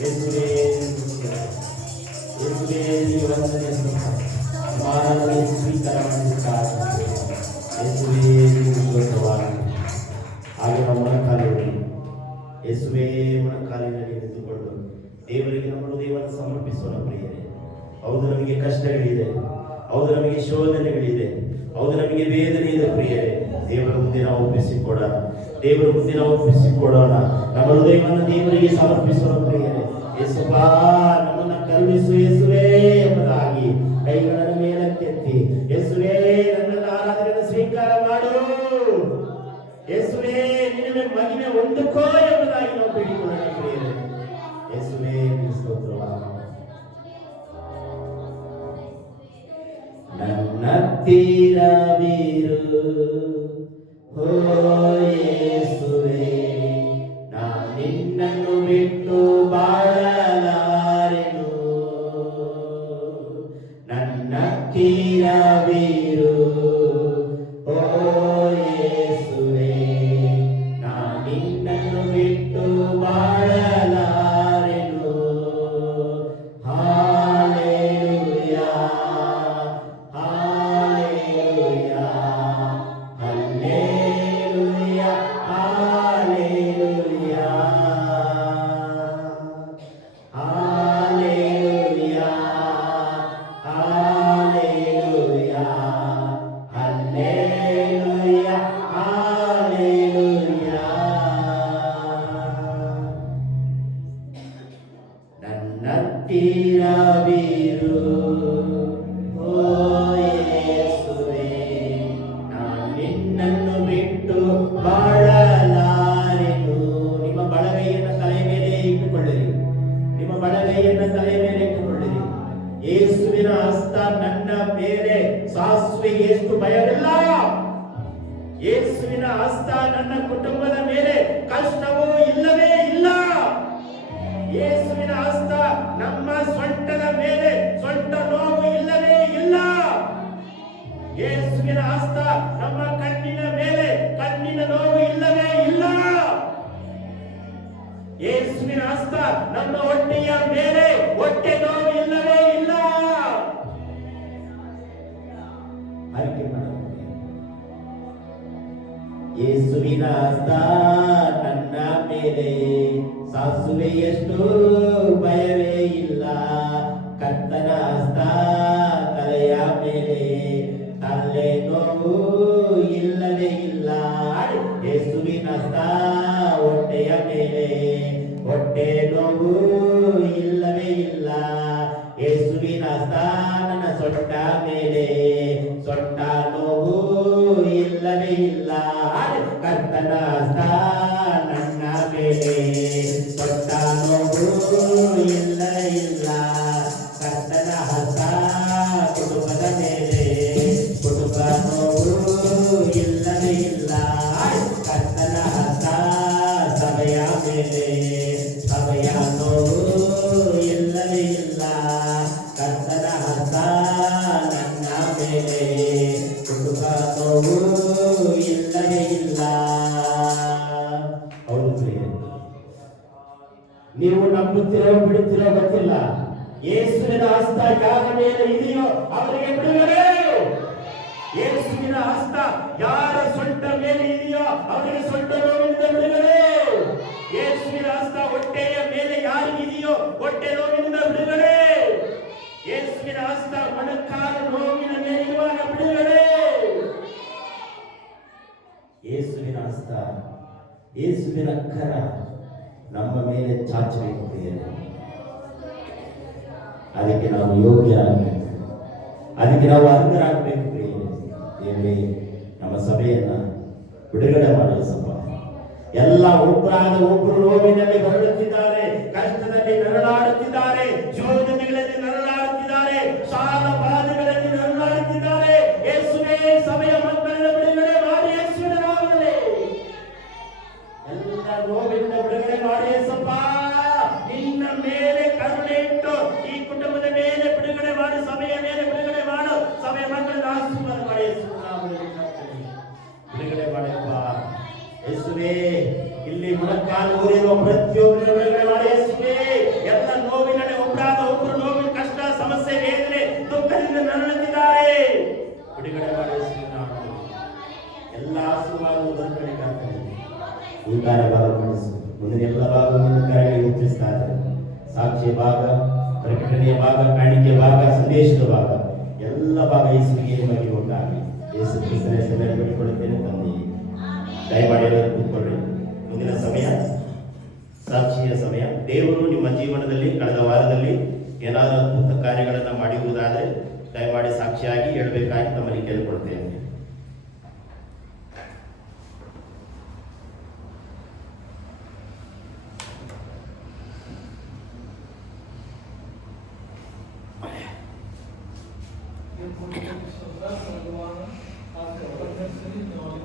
ಯೇಸುವೇ ಯೇಸುವೇ ಈ ವಂದನೆ ಆರಾಧನೆ ಸ್ವೀಕಾರ ಮಾಡಿದ್ದಾರೆ. ಯೇಸುವೇ ಸ್ತೋತ್ರವಾಗಲಿ. ಹಾಗೆ ನಾವು ಮೊಣಕಾಲುಗಳು ಯೇಸುವೇ ಮೊಣಕಾಲಿನಲ್ಲಿ ನಿಂತುಕೊಂಡು ದೇವರಿಗೆ ನಮ್ಮ ಹೃದಯವನ್ನು ಸಮರ್ಪಿಸೋಣ ಪ್ರಿಯರೇ. ಹೌದು, ನಮಗೆ ಕಷ್ಟಗಳಿದೆ, ಹೌದು ನಮಗೆ ಶೋಧನೆಗಳಿದೆ, ಹೌದು ನಮಗೆ ವೇದನೆ ಇದೆ ಪ್ರಿಯರೇ. ದೇವರ ಮುಂದೆ ನಾವು ಒಪ್ಪಿಸಿಕೊಡೋಣ, ದೇವರ ಮುಂದೆ ನಾವು ಒಪ್ಪಿಸಿಕೊಡೋಣ. ನಮ್ಮ ಹೃದಯವನ್ನು ದೇವರಿಗೆ ಸಮರ್ಪಿಸೋಣ ಪ್ರಿಯರೇ. ಯೇಸುಪ್ಪ ನಮ್ಮನ್ನ ಕರುಣಿಸು ಯೇಸುವೇ ಎಂಬುದಾಗಿ ಕೈಗಳನ್ನು ಮೇಲಕ್ಕೆತ್ತಿ ಯೇಸುವೇ ನನ್ನನ್ನು ಆರಾಧನೆಯನ್ನು ಸ್ವೀಕಾರ ಮಾಡು, ಯೇಸುವೇ ನಿನ್ನ ಮಹಿಮೆ ಹೊಂದಿಕೋ ಎಂಬುದಾಗಿ ನಾವು ಬೇಡಿಕೊಳ್ಳೋಣ ಪ್ರಿಯರೇ. ಯೇಸುವೇ ಸ್ತೋತ್ರವಾಗಲಿ. ನನ್ನ ತೀರವಿರು ಓ ಯೇಸುವೇ, ನಾನು ನಿನ್ನನ್ನು ಬಿಟ್ಟು ಬಾಳಲಾರೆನು. ನನ್ನ ತೀರವಿರು ಓ ಯೇಸುವೇ, ನಾನು ನಿನ್ನನ್ನು ಬಿಟ್ಟು ಬಾಳಲಾರೆನು. Hallelujah hallelujah hallelujah hallelujah hallelujah hallelujah hallelujah hallelujah. ನನ್ನ ತೀರವಿರು ಓ ಯೇಸುವೇ, ನಾನು ನಿನ್ನನ್ನು ಬಿಟ್ಟು ಬಾಳಲಾರೆನು. ನಿಮ್ಮ ಬಲಗೈಯನ್ನು ತಲೆ ಮೇಲೆ ಇಟ್ಟುಕೊಳ್ಳಿರಿ, ನಿಮ್ಮ ಬಲಗೈಯನ್ನು ತಲೆ ಮೇಲೆ ಇಟ್ಟುಕೊಳ್ಳಿರಿ. ಯೇಸುವಿನ ಹಸ್ತ ನನ್ನ ಮೇಲೆ ಸಾಸುವೆಗೆ ಎಷ್ಟು ಭಯವಿಲ್ಲ. ಯೇಸುವಿನ ಹಸ್ತ ನನ್ನ ಕುಟುಂಬದ ಮೇಲೆ ಕಷ್ಟವೂ ಇಲ್ಲವೇ ಇಲ್ಲ. ಯೇಸುವಿನ ಹಸ್ತ ನಮ್ಮ ಸೊಂಟದ ಮೇಲೆ ಸೊಂಟ ನೋವು ಇಲ್ಲವೇ ಇಲ್ಲ. ಯೇಸುವಿನ ಹಸ್ತ ನಮ್ಮ ಕಣ್ಣಿನ ಮೇಲೆ ಕಣ್ಣಿನ ನೋವು ಇಲ್ಲವೇ ಇಲ್ಲ. ಯೇಸುವಿನ ಹಸ್ತ ನಮ್ಮ ಹೊಟ್ಟೆಯ ಮೇಲೆ ಹೊಟ್ಟೆ ನೋವು ಇಲ್ಲವೇ ಇಲ್ಲ. ಆಯ್ಕೆ ಮಾಡುತ್ತೇನೆ. ಯೇಸುವಿನ ಹಸ್ತ ನನ್ನ ಮೇಲೆ ಸಾಸುವೆಯಷ್ಟು ಭಯವೇ ಇಲ್ಲ. ಕರ್ತನ ಹಸ್ತ ತಲೆಯ ಮೇಲೆ ತಲೆ ನೋವು ಇಲ್ಲವೇ ಇಲ್ಲ. ಯೇಸುವಿನ ಹಸ್ತ ಹೊಟ್ಟೆಯ ಮೇಲೆ ಹೊಟ್ಟೆ ನೋವು ಇಲ್ಲವೇ ಇಲ್ಲ. ಯೇಸುವಿನ ಹಸ್ತ ನನ್ನ ಸೊಂಟ ಮೇಲೆ ಸೊಂಟ ನೋವು ಇಲ್ಲವೇ ಇಲ್ಲ. ಕರ್ತನ ಹಸ್ತ ನನ್ನ ಮೇಲೆ ಸೊಂಟ ನೋವು ಇಲ್ಲ ಇಲ್ಲ. ಕರ್ತನ ಹಸ್ತ ಕುಟುಂಬದ ಮೇಲೆ ಕುಟುಂಬ ನೋವು ಇಲ್ಲವೇ ಇಲ್ಲ. ಕರ್ತನ ಹಸ್ತ ಸಭೆಯ ಮೇಲೆ ಸಭೆಯ ನೋವು ಇಲ್ಲವೇ ಇಲ್ಲ. ಕರ್ತನ ಹಸ್ತ ನನ್ನ ಮೇಲೆ ಕುಟುಂಬ ನೋವು ಇಲ್ಲವೇ ಇಲ್ಲ. ಹೌದು ಪ್ರಿಯರೇ, ನೀವು ನಂಬುತ್ತಿರೋ ಬಿಡುತ್ತಿರೋ ಗೊತ್ತಿಲ್ಲ. ಯೇಸುವಿನ ಹಸ್ತ ಯಾರ ಮೇಲೆ ಇದೆಯೋ ಅವರಿಗೆ ಬಿಡುಗಡೆ. ಯೇಸುವಿನ ಹಸ್ತ ಯಾರ ಸೊಂಟ ಮೇಲೆ ಇದೆಯೋ ಅವರಿಗೆ ಸೊಂಟ ನೋವಿನಿಂದ ಬಿಡುಗಡೆ. ಯೇಸುವಿನ ಹಸ್ತ ಹೊಟ್ಟೆಯ ಮೇಲೆ ಯಾರಿಗಿದೆಯೋ ಹೊಟ್ಟೆ ನೋವಿನಿಂದ ಬಿಡುಗಡೆ. ಯೇಸುವಿನ ಹಸ್ತ ಮೊಣಕಾಲು ನೋವಿನ ಮೇಲೆ ಇರುವಾಗ ಬಿಡುಗಡೆ. ಯೇಸುವಿನ ಹಸ್ತ ಯೇಸುವಿನ ಕರ ನಮ್ಮ ಮೇಲೆ ಚಾಚಬೇಕು ಪ್ರಿಯರೇ. ಅದಕ್ಕೆ ನಾವು ಯೋಗ್ಯರಾಗಬೇಕು, ಅದಕ್ಕೆ ನಾವು ಅರ್ಹರಾಗಬೇಕು ಪ್ರಿಯರೇ. ದೇವರೇ, ನಮ್ಮ ಸಭೆಯನ್ನ ಬಿಡುಗಡೆ ಮಾಡುವ ಸಭ. ಎಲ್ಲ ಒಬ್ಬರಾದ ಒಬ್ಬರು ನೋವಿನಲ್ಲಿ ಹೊರಡುತ್ತಿದ್ದಾರೆ, ಕಷ್ಟದಲ್ಲಿ ನರಳಾಡುತ್ತಿದ್ದಾರೆ, ಯೋಜನೆಗಳಲ್ಲಿ ನರಳಾಡುತ್ತಿದ್ದಾರೆ, ಸಾಲ ಬಾಧೆಗಳಲ್ಲಿ ನರಳಾಡುತ್ತಿದ್ದಾರೆ. ಯೇಸುವೇ, ಸಭೆಯ ಮಕ್ಕಳನ್ನು ಬಿಡುಗಡೆ ಮಾಡಿ ಯೇಸುವಿನ ನಾಮದಲ್ಲಿ. ಎಲ್ಲ ನೋವಿನಿಂದ ಬಿಡುಗಡೆ ಮಾಡಿ ಯೇಸಪ್ಪ. ನಿನ್ನ ಮೇಲೆ ಕರುಣೆ ಇಟ್ಟು ಈ ಕುಟುಂಬದ ಮೇಲೆ ಬಿಡುಗಡೆ ಮಾಡಿ, ಸಭೆಯ ಮೇಲೆ ಬಿಡುಗಡೆ ಮಾಡು. ಸಭೆಯ ಮಕ್ಕಳನ್ನು ಆಶೀರ್ವಾದ ಮಾಡಿ ಯೇಸುವಿನ ನಾಮದಲ್ಲಿ ಬಿಡುಗಡೆ ನಾನು ಊರಿರುವ ಪ್ರತಿಯೊಬ್ಬರು ಬಿಡುಗಡೆ ಮಾಡಿ ಯೇಸುವೇ. ಎಲ್ಲ ನೋವಿನಲ್ಲಿ ಒಬ್ಬರು ನೋವಿನ ಕಷ್ಟ ಸಮಸ್ಯೆ ವೇದನೆ ದುಃಖದಿಂದ ನರಳುತ್ತಿದ್ದಾರೆ. ಬಿಡುಗಡೆ ಮಾಡಿ ಯೇಸುವಿನ ನಾಮದಲ್ಲಿ. ಎಲ್ಲ ಆಶೀರ್ವಾದಗಳು ದೊರಕಲಿ ಕರ್ತನೇ. ಉದ್ಧಾರ ಭಾಗ ಮಾಡಿಸು. ಮುಂದಿನ ಎಲ್ಲ ಭಾಗವನ್ನು ಕರೆಗೆ ಮುಚ್ಚಿಸ್ತಾರೆ. ಸಾಕ್ಷಿ ಭಾಗ, ಪ್ರಕಟಣೆಯ ಭಾಗ, ಕಾಣಿಕೆ ಭಾಗ, ಸಂದೇಶದ ಭಾಗ, ಎಲ್ಲ ಭಾಗ ಯೇಸುವಿಗೆ ಮಹಿಮೆ ಉಂಟಾಗಲಿ. ಯೇಸು ಕ್ರಿಸ್ತನ ಹೆಸರಿನಲ್ಲಿ ಬೇಡಿಕೊಳ್ಳುತ್ತೇನೆ ತಂದೆ. ದಯಮಾಡಿ ಎಲ್ಲರೂ ಕೂತ್ಕೊಳ್ಳಿ. ಮುಂದಿನ ಸಮಯ ಸಾಕ್ಷಿಯ ಸಮಯ. ದೇವರು ನಿಮ್ಮ ಜೀವನದಲ್ಲಿ ಕಳೆದ ವಾರದಲ್ಲಿ ಏನಾದರೂ ಅದ್ಭುತ ಕಾರ್ಯಗಳನ್ನು ಮಾಡಿರುವುದಾದರೆ ದಯಮಾಡಿ ಸಾಕ್ಷಿಯಾಗಿ ಹೇಳಬೇಕಾಗಿ ತಮ್ಮಲ್ಲಿ ಕೇಳಿಕೊಳ್ತೇನೆ.